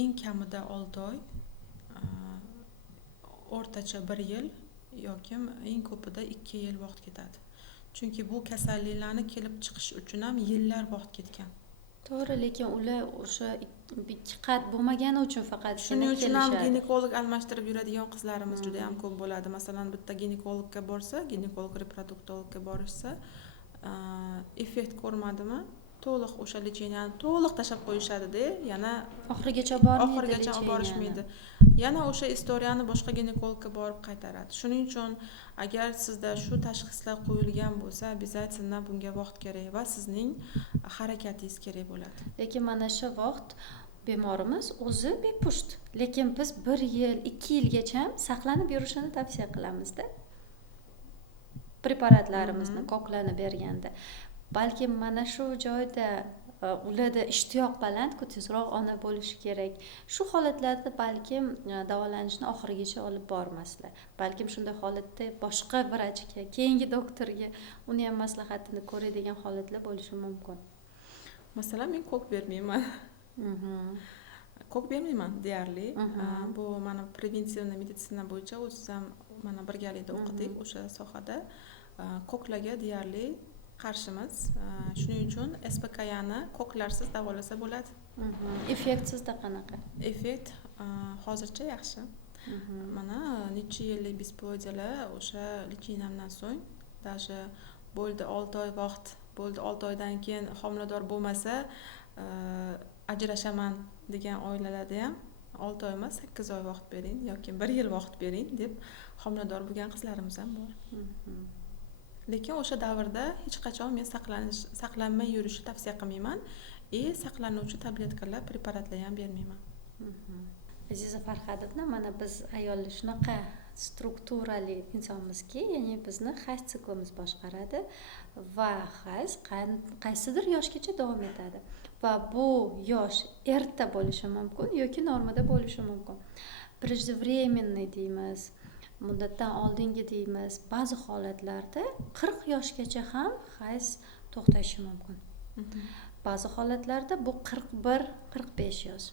eng kamida 6 oy, o'rtacha 1 yil yoki eng ko'pida 2 yil vaqt ketadi. Chunki bu kasalliklarni kelib chiqish uchun ham yillar vaqt ketgan. To'g'ri, lekin ular o'sha ikki qat bo'lmagani uchun faqat shuning uchun ham ginekolog almashtirib yuradigan qizlarimiz juda ham ko'p bo'ladi. Masalan, bitta ginekologga borsa, ginekolog reproduktologga borishsa, effekt ko'rmadimi, to'liq o'sha lecheniyani to'liq tashab qo'yishadi-da, yana oxirigacha olib borishmaydi. Yana o'sha istoriyani boshqa ginekologga borib qaytaradi. Shuning uchun agar sizda shu tashxislar qo'yilgan bo'lsa, обязательно bunga vaqt kerak va sizning harakatingiz kerak bo'ladi. Lekin mana shu vaqt bemorimiz o'zi bepusht, lekin biz 1 yil, 2 yilgacha saqlanib yurishini tavsiya qilamizda. Preparatlarimizni koklanib berganda. Balki mana shu joyda ularda ishtiyoq baland, tezroq ona bo'lishi kerak. Shu holatlarda balkim davolanishni oxirigacha olib bormaslar. Balkim shunday holatda boshqa vrachga, keyingi doktorga uni ham maslahatini ko'radigan holatlar bo'lishi mumkin. Masalan, men ko'k bermayman. Ko'k bermayman deyarli. Bu mana preventivniy meditsina bo'yicha o'ziz ham mana birgalikda o'qidik o'sha sohada. Ko'klarga deyarli qarshimiz. Shuning uchun SPKni ko'klarsiz davolasa bo'ladi. Effektsizda qanaqa? Effekt hozircha yaxshi. Mana necha yillik bisploidiyalar o'sha lecheniyamdan so'ng, даже bo'ldi 6 oy vaqt, bo'ldi 6 oydan keyin homilador bo'lmasa, ajrashaman degan oilalarda ham 6 oy emas, 8 oy vaqt bering yoki 1 yil vaqt bering deb homilador bo'lgan qizlarimiz ham bor. Lekin o'sha davrda hech qachon men saqlanmay yurishni tavsiya qilmayman. Saqlanuvchi tabletkalar, preparatlar ham bermayman. Aziza Farhadovna, mana biz ayollar shunaqa strukturali insonmizki, ya'ni bizni hayz siklimiz boshqaradi va hayz qaysidir yoshgacha davom etadi. Va bu yosh erta bo'lishi mumkin yoki normada bo'lishi mumkin. Преждевременный deymiz, muddatdan oldingi deymiz. Ba'zi holatlarda 40 yoshgacha ham hayz to'xtashi mumkin. Ba'zi holatlarda bu 41-45 yosh.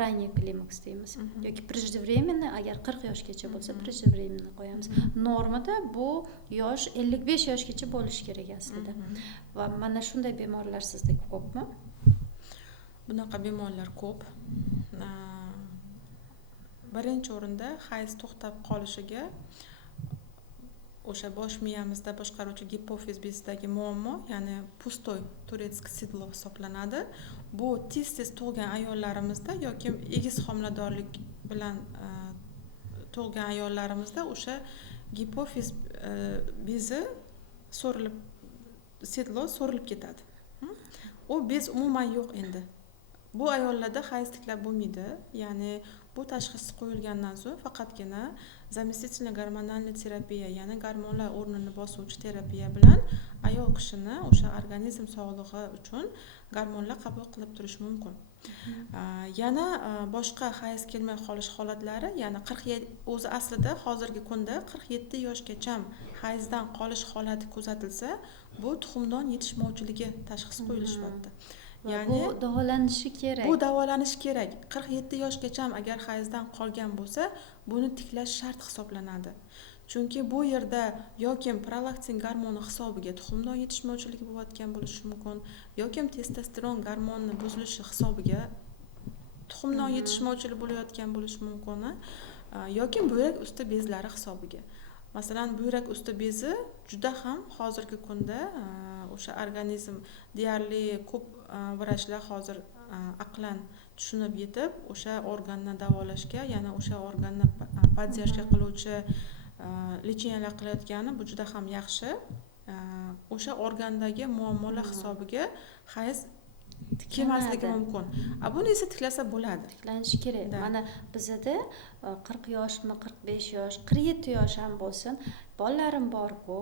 Ранний климакс deymiz. Yoki преждевременный, agar 40 yoshgacha bo'lsa, преждевременный qo'yamiz. Normada bu yosh 55 yoshgacha bo'lishi kerak aslida. Va mana shunday bemorlar sizda ko'pmi? Bunaqa bemorlar ko'p. Birinchi o'rinda hayz to'xtab qolishiga o'sha bosh miyamizda boshqaruvchi gipofiz bezidagi muammo, ya'ni pustoy turetskiy sidlo hisoblanadi. Bu tez tug'ilgan ayollarimizda yoki egiz homiladorlik bilan tug'ilgan ayollarimizda o'sha gipofiz bezi sidlo so'rilib ketadi. U bez umuman yo'q endi. Bu ayollarda hayz tiklab bo'lmaydi. Ya'ni bu tashxis qo'yilgandan so'ng faqatgina zamestительная гормональная terapiya, ya'ni gormonlar o'rnini bosuvchi terapiya bilan ayol kishini o'sha organizm sog'lig'i uchun gormonlar qabul qilib turish mumkin. Yana boshqa hayz kelmay qolish holatlari, ya'ni 47 o'zi aslida hozirgi kunda 47 yoshgacha hayzdan qolish holati kuzatilsa, bu tuxumdon yetishmovchiligi tashxis qo'yilishyapti. Ya'ni bu davolanishi kerak. Bu davolanishi kerak. 47 yoshgacha agar hayzdan qolgan bo'lsa, buni tiklash shart hisoblanadi. Chunki bu yerda yoki prolaktin gormoni hisobiga tuxumdon yetishmovchiligi bo'layotgan bo'lishi mumkin, yoki testosteron gormoni buzilishi hisobiga tuxumdon yetishmovchiligi bo'layotgan bo'lishi mumkin, yoki buyrak usti bezlari hisobiga. Masalan, buyrak usti bezi juda ham hozirgi kunda o'sha organizm deyarli ko'p vrachlar hozir aqlan tushunib yetib, o'sha organni davolashga, ya'ni o'sha organni podдержка qiluvchi lecheniyalar qilayotgani bu juda ham yaxshi. O'sha organdagi muammolar hisobiga hayz tiklamasligi mumkin. Buni esa tiklasa bo'ladi. Tiklanishi kerak. Da. Mana bizda 40 yoshmi, 45 yosh, 47 yosh ham bo'lsin, bolalarim bor-ku,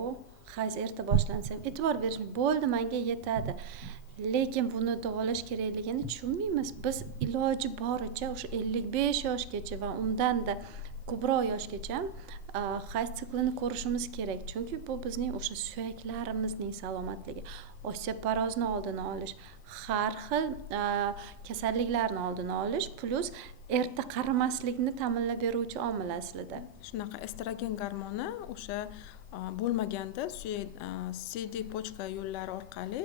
hayz erta boshlansa ham e'tibor berish bo'ldi, menga yetadi. Lekin buni davolash kerakligini tushunmaymiz. Biz iloji boricha o'sha 55 yoshgacha va undan-da ko'proq yoshgacha hayz siklini ko'rishimiz kerak. Chunki bu bizning o'sha suyaklarimizning salomatligi, osteoporozni oldini olish, har xil kasalliklarni oldini olish, plus erta qarimaslikni ta'minlab beruvchi omil aslida. Shunaqa estrogen gormoni o'sha bo'lmaganda CD pochka yo'llari orqali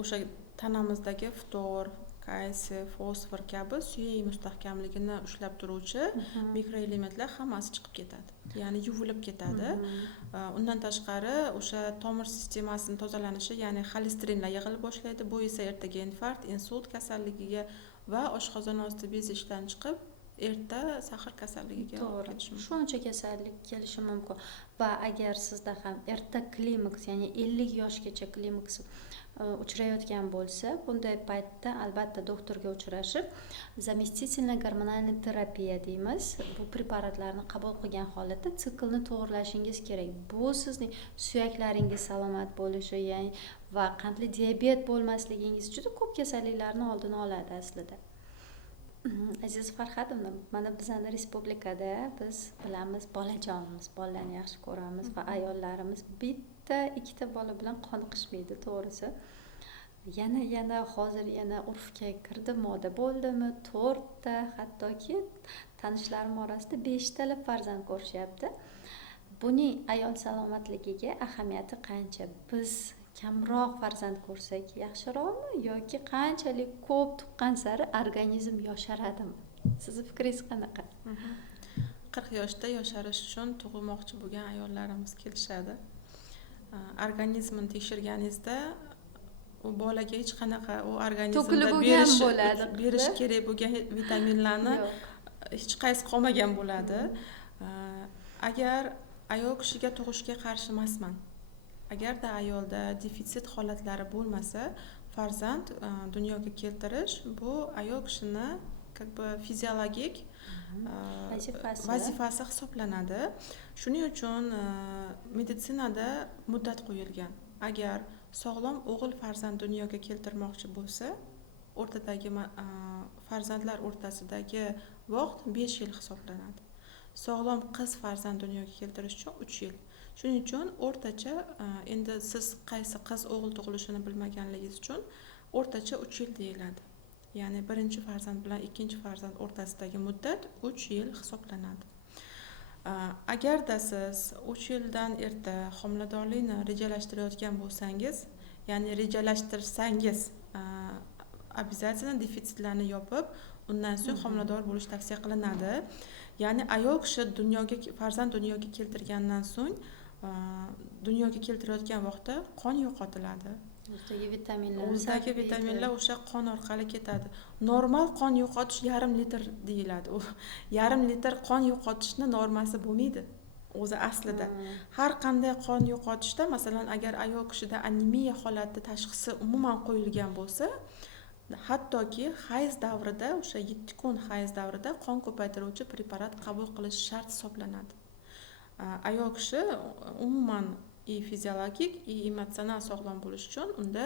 o'sha tanamizdagi ftor, kalsiy, fosfor kabi suyak mustahkamligini ushlab turuvchi mikroelementlar hammasi chiqib ketadi. Ya'ni yuvilib ketadi. Undan tashqari o'sha tomir sistemasini tozalanishi, ya'ni xolesterinlar yig'ilib boshlaydi. Bu esa ertaga infarkt, insult kasalligiga va oshqozon osti bezi ishdan chiqib erta sahr kasalligiga olib kelishi mumkin. Shuncha kasallik kelishi mumkin. Va agar sizda ham erta klimaks, ya'ni 50 yoshgacha klimaks uchrayotgan bo'lsa, bunday paytda albatta doktorga uchrashib, zamestительная гормональная terapiya deymiz. Bu preparatlarni qabul qilgan holatda siklni to'g'rilashingiz kerak. Bu sizning suyaklaringiz salomat bo'lishi, ya'ni va qandli diabet bo'lmasligingiz juda ko'p kasalliklarni oldini oladi aslida. Aziz Farhodovna, mana bizning respublikada biz bilamiz, bolajonimiz, bolalarni yaxshi ko'ramiz va ayollarimiz bitta, ikkita bola bilan qoniqishmaydi, to'g'risi. Yana hozir urfga kirdi, moda bo'ldimi, 4 ta, hattoki tanishlarim orasida 5 talab farzand ko'rishyapti. Buning ayol salomatligiga ahamiyati qancha? Biz kamroq farzand ko'rsak yaxshiroqmi yoki qanchalik ko'p tuqqan sari organizm yosharadimi? Sizning fikringiz qanaqa? 40 yoshda yosharish uchun tug'ilmoqchi bo'lgan ayollarimiz kelishadi. Organizmini tekshirganingizda u bolaga hech qanaqa u organizmda berish kerak bo'lgan vitaminlarni hech qaysi qolmagan bo'ladi. Agar ayol kishiga tug'ishga qarshi emasman. Agarda ayolda defitsit holatlari bo'lmasa, farzand dunyoga keltirish bu ayol kishini fiziologik vazifasi hisoblanadi. Shuning uchun meditsinada muddat qo'yilgan. Agar sog'lom o'g'il farzand dunyoga keltirmoqchi bo'lsa, o'rtadagi farzandlar o'rtasidagi vaqt 5 yil hisoblanadi. Sog'lom qiz farzand dunyoga keltirish uchun 3 yil. Shuning uchun o'rtacha endi siz qaysi qiz o'g'il tug'ilishini bilmaganligingiz uchun o'rtacha 3 yil deyiladi. Ya'ni birinchi farzand bilan ikkinchi farzand o'rtasidagi muddat 3 yil hisoblanadi. Agarda siz 3 yildan erta homiladorlikni rejalashtirayotgan bo'lsangiz, ya'ni rejalashtirsangiz, обязательно defitsitlarni yopib, undan so'ng homilador bo'lish tavsiya qilinadi. Ya'ni ayol kishi farzand dunyoga keltirgandan so'ng dunyoga keltirayotgan vaqtda qon yo'qotiladi. O'zdagi vitaminlar o'sha qon orqali ketadi. Normal qon yo'qotish 1,5 litr deyiladi. U 1,5 litr qon yo'qotishni normasi bo'lmaydi. O'zi aslida har qanday qon yo'qotishda, masalan, agar ayol kishida anemiya holati tashxisi umuman qo'yilgan bo'lsa, hattoki hayz davrida, o'sha 7 kun hayz davrida qon ko'paytiruvchi preparat qabul qilish shart hisoblanadi. Ayol kishi umuman fiziologik, emotsional sog'lom bo'lish uchun unda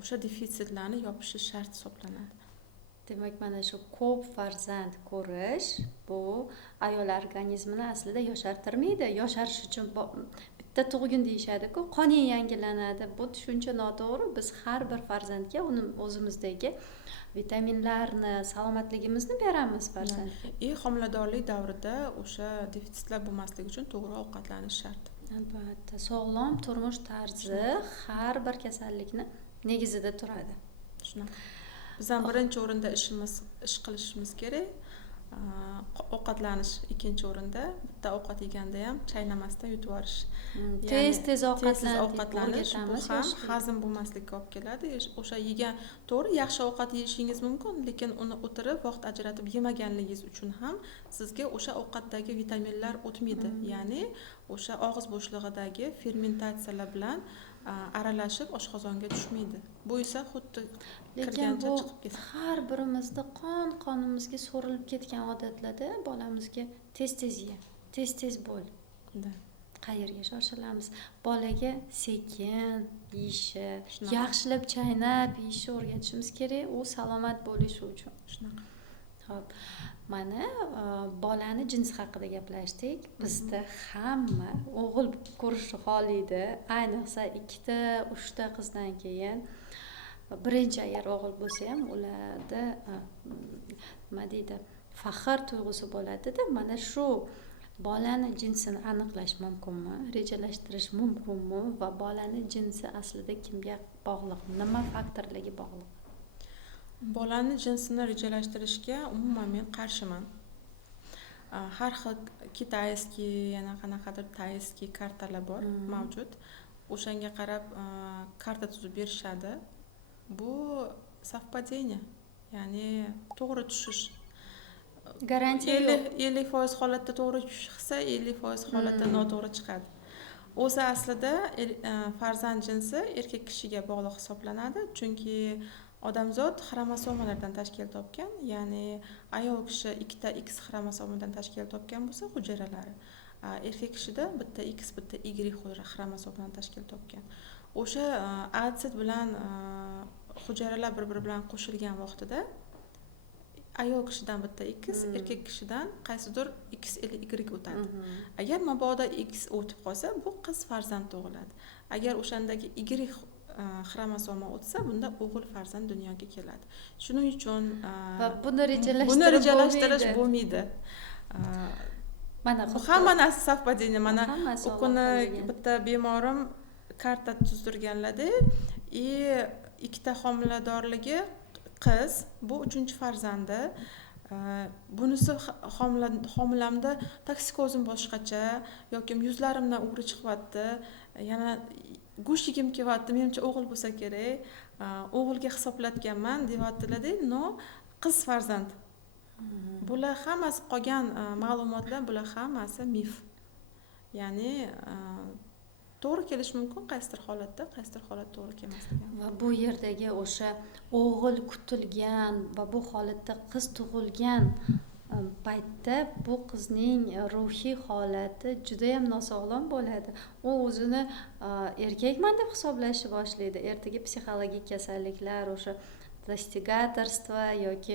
o'sha defitsitlarni yopishi shart hisoblanadi. Demak, mana shu ko'p farzand ko'rish bu ayol organizmini aslida yoshartirmaydi. Yosharish uchun bitta tug'gin deyishadi-ku, qoning yangilanadi. Bu tushuncha noto'g'ri. Biz har bir farzandga uni o'zimizdagi vitaminlarni, salomatligimizni beramiz farzandga. Homiladorlik davrida o'sha defitsitlar bo'lmasligi uchun to'g'ri ovqatlanish shart. Albatta, sog'lom turmush tarzi har bir kasallikni negizida turadi. Shunaqa. Bizdan birinchi o'rinda ish qilishimiz kerak. Ovqatlanish ikkinchi o'rinda. Bitta ovqat yeganda ham chaynamasdan yutib yuborish. Tez ovqatlanish bu ham hazm bo'lmaslikka olib keladi. O'sha yegan to'g'ri yaxshi ovqat yeyishingiz mumkin, lekin uni o'tirib vaqt ajratib yemaganligingiz uchun ham sizga o'sha ovqatdagi vitaminlar o'tmaydi. Ya'ni o'sha og'iz bo'shlig'idagi fermentatsiyalar bilan aralashib oshqozonga tushmaydi. Bu esa xuddi lekin kirgancha bu chiqib ketadi. har birimizda qonimizga so'rilib ketgan odatlarda bolamizga tez ye, tez bo'l. Da. Qayerga shoshilamiz? Bolaga sekin yeyishi, Shunaqa. yaxshilab chaynab yeyishni o'rgatishimiz kerak, u salomat bo'lishi uchun. Shunaqa. Xo'p, mana bolani jinsi haqida gaplashdik. Bizda hamma o'g'il ko'rishni xohlaydi, ayniqsa 2 ta, 3 ta qizdan keyin. Birinchi agar o'g'il bo'lsa ham ularda nima deydi, faxr tuyg'usi bo'ladi-da. Mana shu bolani jinsini aniqlash mumkinmi? Rejalashtirish mumkinmi? Va bolani jinsi aslida kimga bog'liq? Nima faktorlarga bog'liq? Bolani jinsini rejalashtirishga umuman men qarshiman. Har xil kitayskiy, yana qanaqadir tayskiy kartalar bor, mavjud. O'shanga qarab karta tuzib berishadi. Bu совпадение, ya'ni to'g'ri tushish. Garantiya yo'q. 50% holatda to'g'ri tushsa, 50% holatda noto'g'ri chiqadi. O'zi aslida farzand jinsi erkak kishiga bog'liq hisoblanadi, chunki odamzod xromosomalardan tashkil topgan, ya'ni ayol kishi 2 ta X xromosomadan tashkil topgan bo'lsa, hujayralari, erkak kishida bitta X, bitta Y xromosomadan tashkil topgan. O'sha atsid bilan hujayralar bir-biri bilan qo'shilgan vaqtida ayol kishidan bitta X, erkak kishidan qaysidir X или Y o'tadi. Agar mabodo X o'tib qolsa, bu qiz farzand tug'iladi. Agar o'shandagi Y xromosoma o'tsa, bunda o'g'il farzand dunyoga keladi. Shuning uchun Va buni rejalashtirish bo'lmaydi. Mana bu hamma narsa совпадение. Mana hammasi u kuni Allohdan bitta bemorim karta tuzdirganlarda, 2 ta homiladorligi qiz, bu 3-farzandi. Bunisi homilamda toksikozim boshqacha, yoki yuzlarimdan o'g'ri chiqyapti, yana go'sht yegim kelyapti, menimcha o'g'il bo'lsa kerak, o'g'ilga hisoblatganman deyaptilar-da, no, qiz farzand. Bular hammasi qolgan ma'lumotlar, bular hammasi mif. Ya'ni to'g'ri kelish mumkin qaysidir holatda, qaysidir holat to'g'ri kelmasligi. Va bu yerdagi o'sha o'g'il kutilgan va bu holatda qiz tug'ilgan paytda bu qizning ruhiy holati juda ham nosog'lom bo'ladi. U o'zini erkakman deb hisoblashni boshlaydi. Ertaga psixologik kasalliklar, o'sha dostigatorство yoki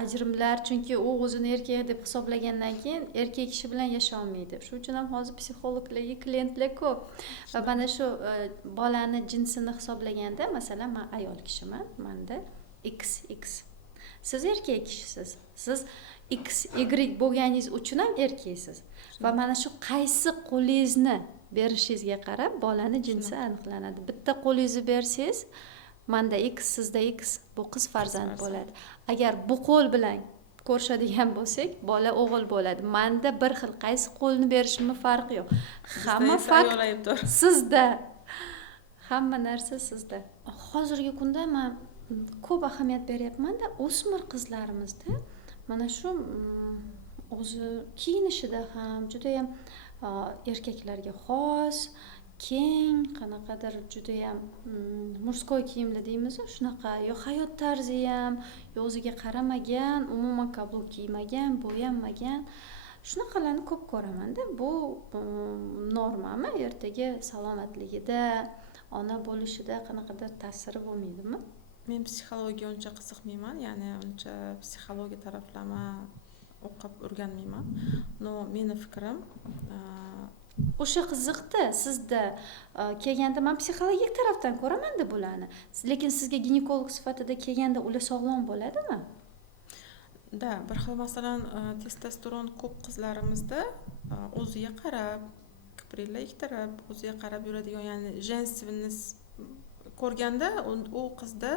ajrimlar, chunki u o'zini erkak deb hisoblagandan keyin erkak kishi bilan yasha olmaydi. Shuning uchun ham hozir psixologlarga klientlar ko'p. Va mana shu bolani jinsini hisoblaganda, masalan, men ayol kishiman, menda XX. Siz erkak kishisiz. Siz XY bo'lganingiz uchun ham erkaksiz. Va mana shu qaysi qo'lingizni berishingizga qarab bolani jinsi aniqlanadi. Bitta qo'lingizni bersangiz, menda X, sizda X, bu qiz farzand bo'ladi. Agar bu qo'l bilan ko'rishadigan bo'lsak, bola o'g'il bo'ladi. Menda bir xil, qaysi qo'lni berishimni farqi yo'q. Hamma fakt sizda. Hamma narsa sizda. Hozirgi kunda men ko'p ahamiyat beryapman-da, o'smir qizlarimizda mana shu o'zi kiyinishida ham juda ham erkaklarga xos, keng, qanaqadir juda ham murskoy kiyimli deymiz, shunaqa, yo hayot tarzi ham, yo o'ziga qaramagan, umuman qabul kiymagan, bo'yanmagan, shunaqalarni ko'p ko'raman-da. Bu normami? Ertaga salomatligida, ona bo'lishida qanaqadir ta'siri bo'lmaydimi? Men psixologiya uncha qiziqmayman, ya'ni uncha psixologiya taraflama o'qib o'rganmayman. No, meni fikrim o'sha qiziqdi sizda kelganda, men psixologik tarafdan ko'raman-da bularni. Lekin sizga ginekolog sifatida kelganda ular sog'lom bo'ladimi? Da, bir xil masalan testosteron ko'p qizlarimizda o'ziga qarab, kipriklar iktirib, o'ziga qarab yuradigan, ya'ni женственность ko'rganda u qizda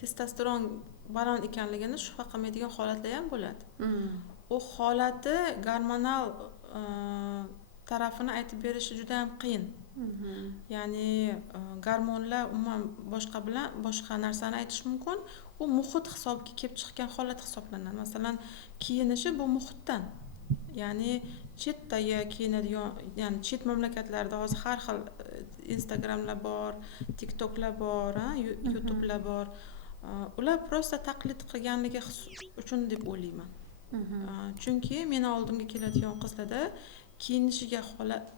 testosteron baland ekanligini shubha qilmaydigan holatlar ham bo'ladi. U holati gormonal tarafini aytib berishi juda ham qiyin. Ya'ni gormonlar umuman boshqa narsani aytish mumkin. U muhit hisobiga kelib chiqqan holat hisoblanadi. Masalan, kiyinishi bu muhitdan. Ya'ni chetdagi kiyinadigan, ya'ni chet mamlakatlarda hozir har xil Instagramlar bor, TikToklar bor, YouTubelar bor. Ular prosta taqlid qilganligi uchun deb o'ylayman. Chunki meni oldimga keladigan qizlarda kiyinishiga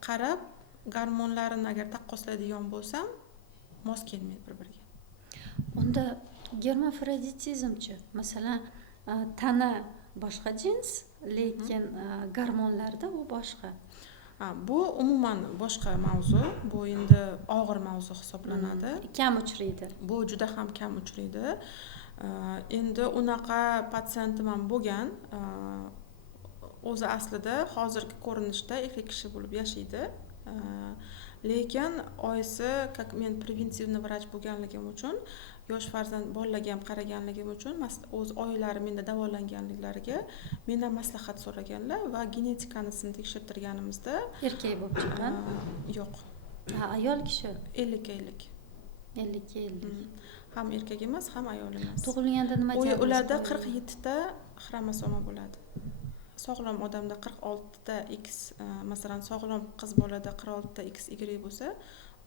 qarab gormonlarini agar taqqoslaydigan bo'lsam, mos kelmaydi bir-biriga. Unda germafroditizmchi, masalan, tana boshqa jins, lekin gormonlarda u boshqa. Bu umuman boshqa mavzu. Bu endi og'ir mavzu hisoblanadi. Kam uchraydi. Bu juda ham kam uchraydi. Endi unaqa patsiyentim ham bo'lgan. O'zi aslida hozirgi ko'rinishda erkak kishi bo'lib yashaydi. Lekin oyisi, как men preventivniy vrach bo'lganligim uchun, yosh farzand bolalarga ham qaraganligim uchun o'z oilari menda davolanganliklariga mendan maslahat so'raganlar va genetikasini tekshirtirganimizda Erkak bo'lib chiqqan? Yo'q. Ayol kishi? 50-50. 50-50. Ham erkak emas, ham ayol emas. Tug'ilganda nima diagnoz? Ularda 47 ta xromosoma bo'ladi. Sog'lom odamda 46 ta X, masalan, sog'lom qiz bolada 46 ta XY bo'lsa,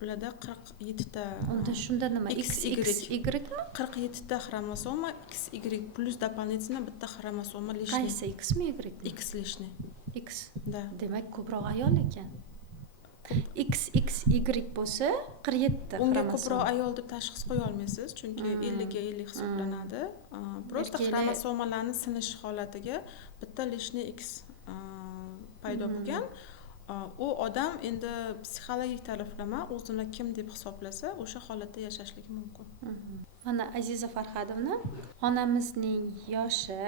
ularda 47 ta. Unda shunda nima? XY mi? 47 ta xromosoma XY plus дополнительно bitta xromosoma lishniy. Qaysi X mi Y? X lishniy. X. Da. Demak, ko'proq ayol ekan. XXY bo'lsa 47 ta unga xromosoma. ko'proq ayol deb tashxis qo'ya olmaysiz, chunki 50 ga 50 hisoblanadi. Prosta xromosomalarni sinish holatiga bitta lishniy X paydo bo'lgan. U odam endi psixologik taraflama o'zini kim deb hisoblasa, o'sha holatda yashashligi mumkin. Mana Aziza Farhadovna, onamizning yoshi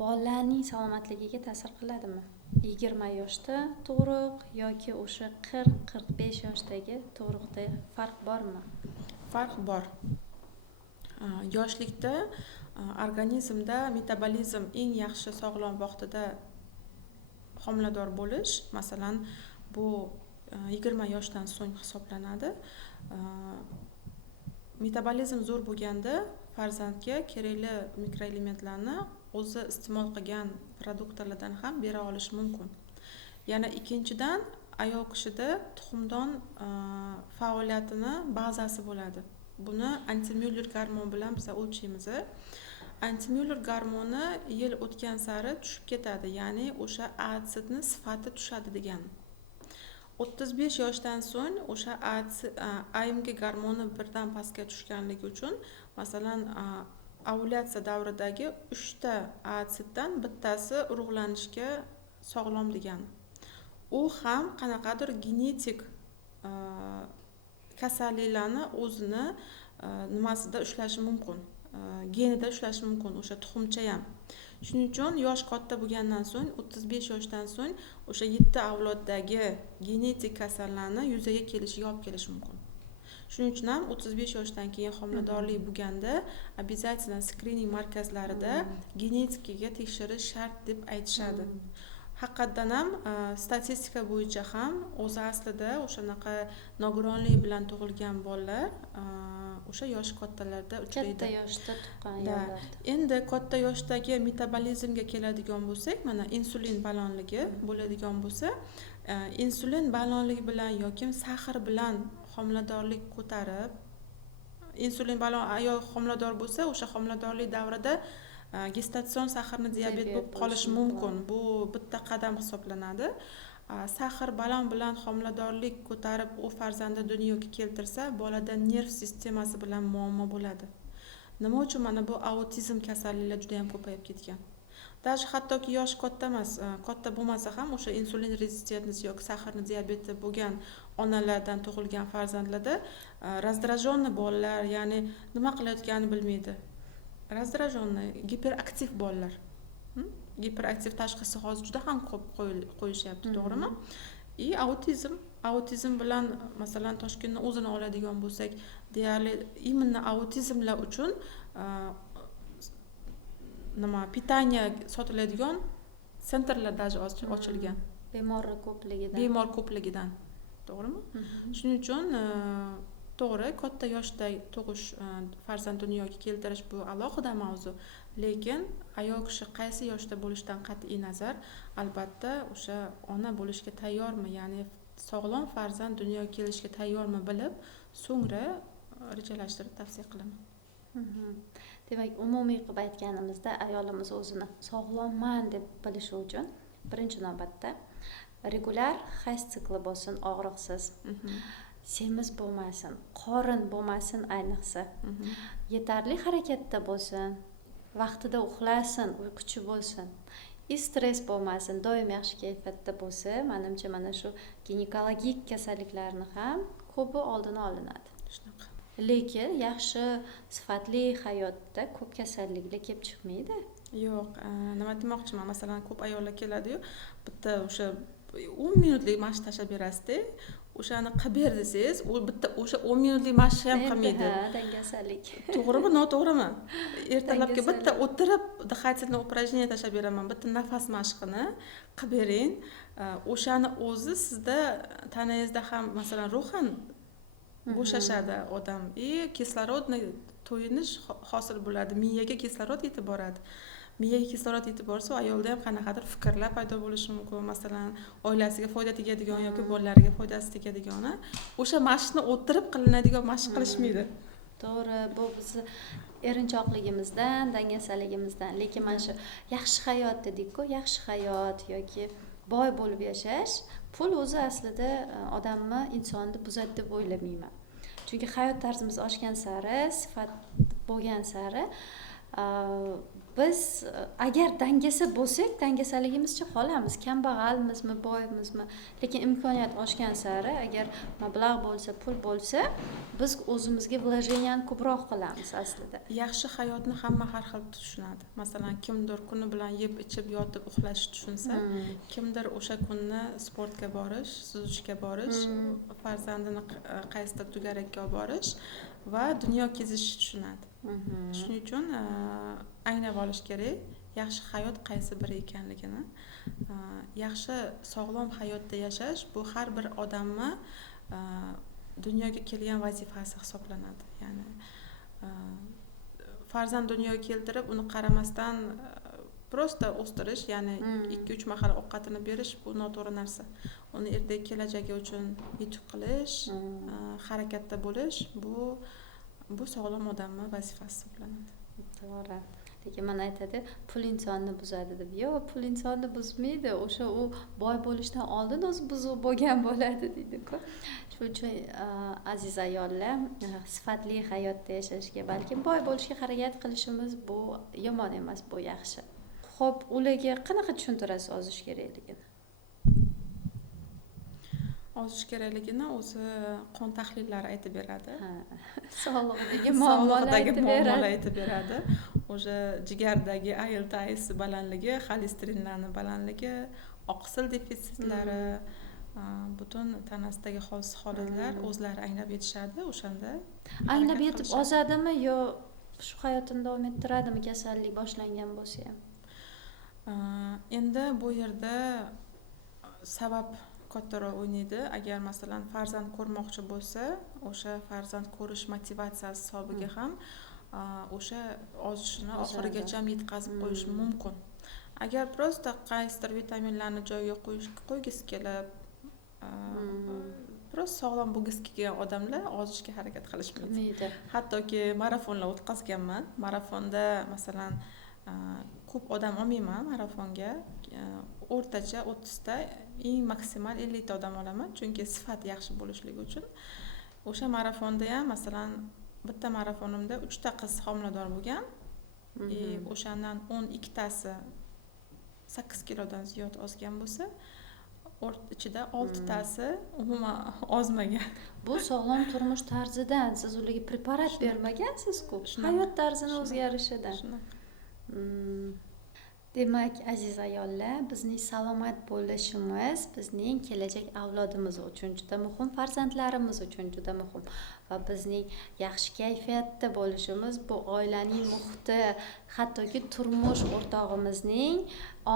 bolaning salomatligiga ta'sir qiladimi? 20 yoshda tug'ruq yoki o'sha 40-45 yoshdagi tug'ruqda farq bormi? Farq bor. Yoshlikda organizmda metabolizm eng yaxshi sog'lom vaqtida homilador bo'lish, masalan, bu 20 yoshdan so'ng hisoblanadi. Metabolizm zo'r bo'lganda farzandga kerakli mikroelementlarni o'zi iste'mol qilgan produktlardan ham bera olish mumkin. Yana ikkinchidan, ayol kishida tuxumdon faoliyatini bazasi bo'ladi. Buni antimüller gormon bilan biz o'lchaymiz. Antimüller gormoni yil o'tgan sari tushib ketadi, ya'ni o'sha atsidni sifati tushadi degani. 35 yoshdan so'ng o'sha AMG gormoni birdan pastga tushganligi uchun, masalan, ovulyatsiya davridagi 3 ta atsiddan bittasi urug'lanishga sog'lom degani. U ham qanaqadir genetik kasalliklarni o'zini nimasida ushlashi mumkin. Genida ushlashi mumkin, o'sha tuxumcha ham. Shuning uchun yosh katta bo'lgandan so'ng 35 yoshdan so'ng o'sha 7 avloddagi genetik kasallarni yuzaga kelishiga olib kelishi mumkin. Shuning uchun ham 35 yoshdan keyin homiladorlik bo'lganda обязательно screening markazlarida genetikaga tekshirish shart deb aytishadi. Haqiqatan ham statistika bo'yicha ham o'zi aslida o'shanaqa nogironlik bilan tug'ilgan bolalar o'sha yoshi kattalarda uchraydi. Katta yoshda tuqqan ayollar. Endi katta yoshdagi metabolizmga keladigan bo'lsak, mana insulin balonligi bo'ladigan bo'lsa, insulin balonligi bilan yoki sahr bilan homiladorlik ko'tarib, insulin balon ayol homilador bo'lsa, o'sha homiladorlik davrida gestatsion sahrni diabet bo'lib qolishi mumkin. Bu bitta qadam hisoblanadi. Sahr balon bilan homiladorlik ko'tarib u farzandni dunyoga keltirsa, bolada nerv sistemasi bilan muammo bo'ladi. Nima uchun mana bu autizm kasalliklar juda ham ko'payib ketgan. Даже hattoki yosh katta emas, katta bo'lmasa ham o'sha insulin rezistentnisi yoki sahrni diabeti bo'lgan onalardan tug'ilgan farzandlarda раздраженный bolalar, ya'ni nima qilayotganini bilmaydi. Раздраженный, giperaktiv bolalar. Giperaktiv tashxisi hozir juda ham ko'p qo'yishyapti, to'g'rimi? Autizm bilan masalan Toshkentni o'zini oladigan bo'lsak, deyarli именно autizmlar uchun nima pitaniya sotiladigan sentrlar даже ochilgan. Bemor ko'pligidan. To'g'rimi? Shuning uchun to'g'ri, katta yoshda tug'ish, farzand dunyoga keltirish bu alohida mavzu, lekin ayol kishi qaysi yoshda bo'lishidan qat'iy nazar, albatta o'sha ona bo'lishga tayyormi, ya'ni sog'lom farzand dunyoga kelishga tayyormi bilib, so'ngra rejalashtirib tavsiya qilaman. Demak, umumiy qilib aytganimizda ayolimiz o'zini sog'lomman deb bilishi uchun birinchi navbatda regular hayz sikli bo'lsin, og'riqsiz, semiz bo'lmasin, qorin bo'lmasin, ayniqsa yetarli harakatda bo'lsin, vaqtida uxlasin, uyquchi bo'lsin, stress bo'lmasin, doim yaxshi kayfiyatda bo'lsa, menimcha mana shu ginekologik kasalliklarni ham ko'pi oldini olinadi. Shunaqa. Lekin yaxshi sifatli hayotda ko'p kasalliklar kelib chiqmaydi. Yo'q, nima demoqchiman, masalan, ko'p ayollar keladi-yu, bitta o'sha 10 minutlik mashq tashlab berasiz-da, o'shani qilib ber desangiz, u bitta o'sha 10 minutlik mashqni ham qilmaydi. Ha, dangasalik. To'g'rimi, noto'g'rimi? Ertalabki bitta o'tirib dihательный упражнение tashlab beraman, bitta nafas mashqini qilib bering. O'shani o'zi sizda tanangizda ham masalan ruhan bo'shashadi odam. Kislorodni to'yinish hosil bo'ladi, miyaga kislorod yetib boradi. Miyaga kislorod yetib borsa, ayolda ham qanaqadir fikrlar paydo bo'lishi mumkin. Masalan, oilasiga foyda tegadigan yoki bolalariga foydasi tegadigani, o'sha mashqni o'tirib qilinadigan mashq qilishmaydi. To'g'ri, bu bizni erinchoqligimizdan, dangasaligimizdan. Lekin mana shu yaxshi hayot dedik-ku, yaxshi hayot yoki boy bo'lib yashash, pul o'zi aslida odamni, insonni buzadi deb o'ylamayman. Chunki hayot tarzimiz oshgan sari, sifat bo'lgan sari biz agar dangasa bo'lsak, dangasaligimizcha qolamiz. Kambag'almizmi, boymizmi? Lekin imkoniyat oshgan sari, agar mablag' bo'lsa, pul bo'lsa, biz o'zimizga vlojeniyani ko'proq qilamiz aslida. Yaxshi hayotni hamma har xil tushunadi. Masalan, kimdir kuni bilan yeb, ichib, yotib, uxlash tushunsa, kimdir o'sha kunni sportga borish, suzishga borish, farzandini qaysidir to'garakka olib borish va dunyo kezish tushunadi. Shuning uchun anglab olish kerak, yaxshi hayot qaysi biri ekanligini. Yaxshi sog'lom hayotda yashash bu har bir odamni dunyoga kelgan vazifasi hisoblanadi. Ya'ni farzand dunyoga keltirib, uni qaramasdan prosta o'stirish, ya'ni 2-3 mahal ovqatini berish bu noto'g'ri narsa. Uni ertaga kelajagi uchun yetuk qilish, harakatda bo'lish bu sog'lom odamni vazifasi hisoblanadi. To'g'ri. Lekin mana aytadi, pul insonni buzadi deb. Yo'q, pul insonni buzmaydi. O'sha u boy bo'lishdan oldin o'zi buzuq bo'lgan bo'ladi deydi-ku. Shuning uchun aziz ayollar, sifatli hayotda yashashga, balki boy bo'lishga harakat qilishimiz bu yomon emas, bu yaxshi. Xo'p, ularga qanaqa tushuntirasiz ozish kerakligini? Ozish kerakligini o'zi qon tahlillari aytib beradi. Sog'lig'idagi muammolar aytib beradi. O'sha jigardagi ALT balandligi, xolesterinlarning balandligi, oqsil defitsitlari, butun tanasidagi holatlar o'zlari anglab yetishadi. O'shanda anglab yetib ozadimi yo shu hayotini davom ettiradimi kasallik boshlangan bo'lsa ham? Endi bu yerda sabab kattaroq o'ynaydi. Agar masalan farzand ko'rmoqchi bo'lsa, o'sha farzand ko'rish motivatsiyasi hisobiga ham o'sha ozishini oxirigacha yetkazib qo'yish mumkin. Agar prosta qaysidir vitaminlarni joyiga qo'ygisi kelib, prosta sog'lom bo'lgisi kelgan odamlar ozishga harakat qilishmaydi. Hattoki marafonlar o'tkazganman. Marafonda masalan ko'p odam olmayman marafonga. O'rtacha 30 ta, eng maksimal 50 ta odam olaman, chunki sifat yaxshi bo'lishligi uchun. O'sha marafonda ham masalan bitta marafonimda 3 ta qiz homilador bo'lgan. O'shandan 12 tasi 8 kilodan ziyod ozgan bo'lsa, ichida 6 tasi umuman ozmagan. Bu sog'lom turmush tarzidan, siz ularga preparat bermagansiz-ku, hayot tarzini o'zgarishidan. Demak, aziz ayollar, bizning salomat bo'lishimiz bizning kelajak avlodimiz uchun juda muhim, farzandlarimiz uchun juda muhim. va bizning yaxshi kayfiyatda bo'lishimiz bu oilaning muhiti, hattoki turmush o'rtog'imizning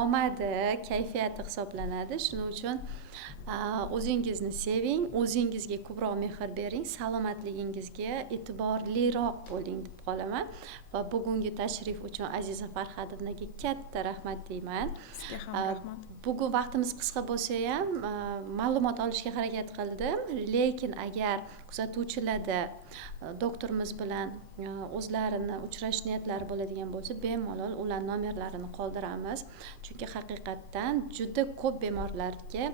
omadi, kayfiyati hisoblanadi. Shuning uchun o'zingizni seving, o'zingizga ko'proq mehr bering, salomatligingizga e'tiborliroq bo'ling deb qolaman. Va bugungi tashrif uchun Aziza Farhadovnaga katta rahmat deyman. Sizga ham rahmat. Bugun vaqtimiz qisqa bo'lsa ham ma'lumot olishga harakat qildim, lekin agar kuzatuvchilarda doktorimiz bilan o'zlarini uchrash niyatlari bo'ladigan bo'lsa, bemalol ular nomerlarini qoldiramiz. Chunki haqiqatdan juda ko'p bemorlarga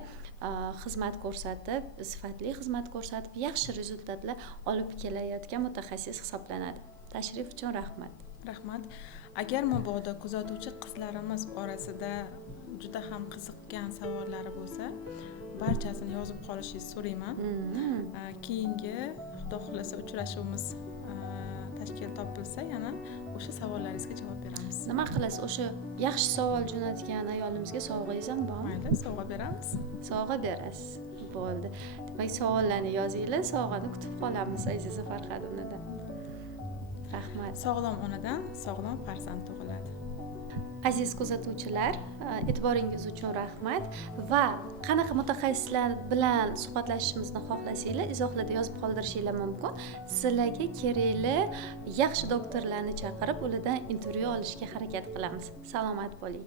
xizmat ko'rsatib, sifatli xizmat ko'rsatib, yaxshi rezultatlar olib kelayotgan mutaxassis hisoblanadi. Tashrif uchun rahmat. Rahmat. Agar mabodo kuzatuvchi qizlarimiz orasida juda ham qiziqqan savollari bo'lsa, barchasini yozib qolishingizni so'rayman. Keyingi xudo xolasa uchrashuvimiz tashkil topilsa, yana o'sha savollaringizga javob beramiz. Nima qilasiz? O'sha yaxshi savol jo'natgan ayolimizga sovg'angiz ham bormi? Mayli, sovg'a beramiz. Sovg'a berasiz. Bo'ldi. Demak, savollarni yozinglar, sovg'ani kutib qolamiz Aziza Farhadovnadan. Rahmat. Sog'lom onadan sog'lom farzand tug'iladi. Aziz kuzatuvchilar, e'tiboringiz uchun rahmat va qanaqa mutaxassislar bilan suhbatlashishimizni xohlasanglar, izohlarda yozib qoldirishinglar mumkin. Sizlarga kerakli yaxshi doktorlarni chaqirib, ulardan intervyu olishga harakat qilamiz. Salomat bo'ling.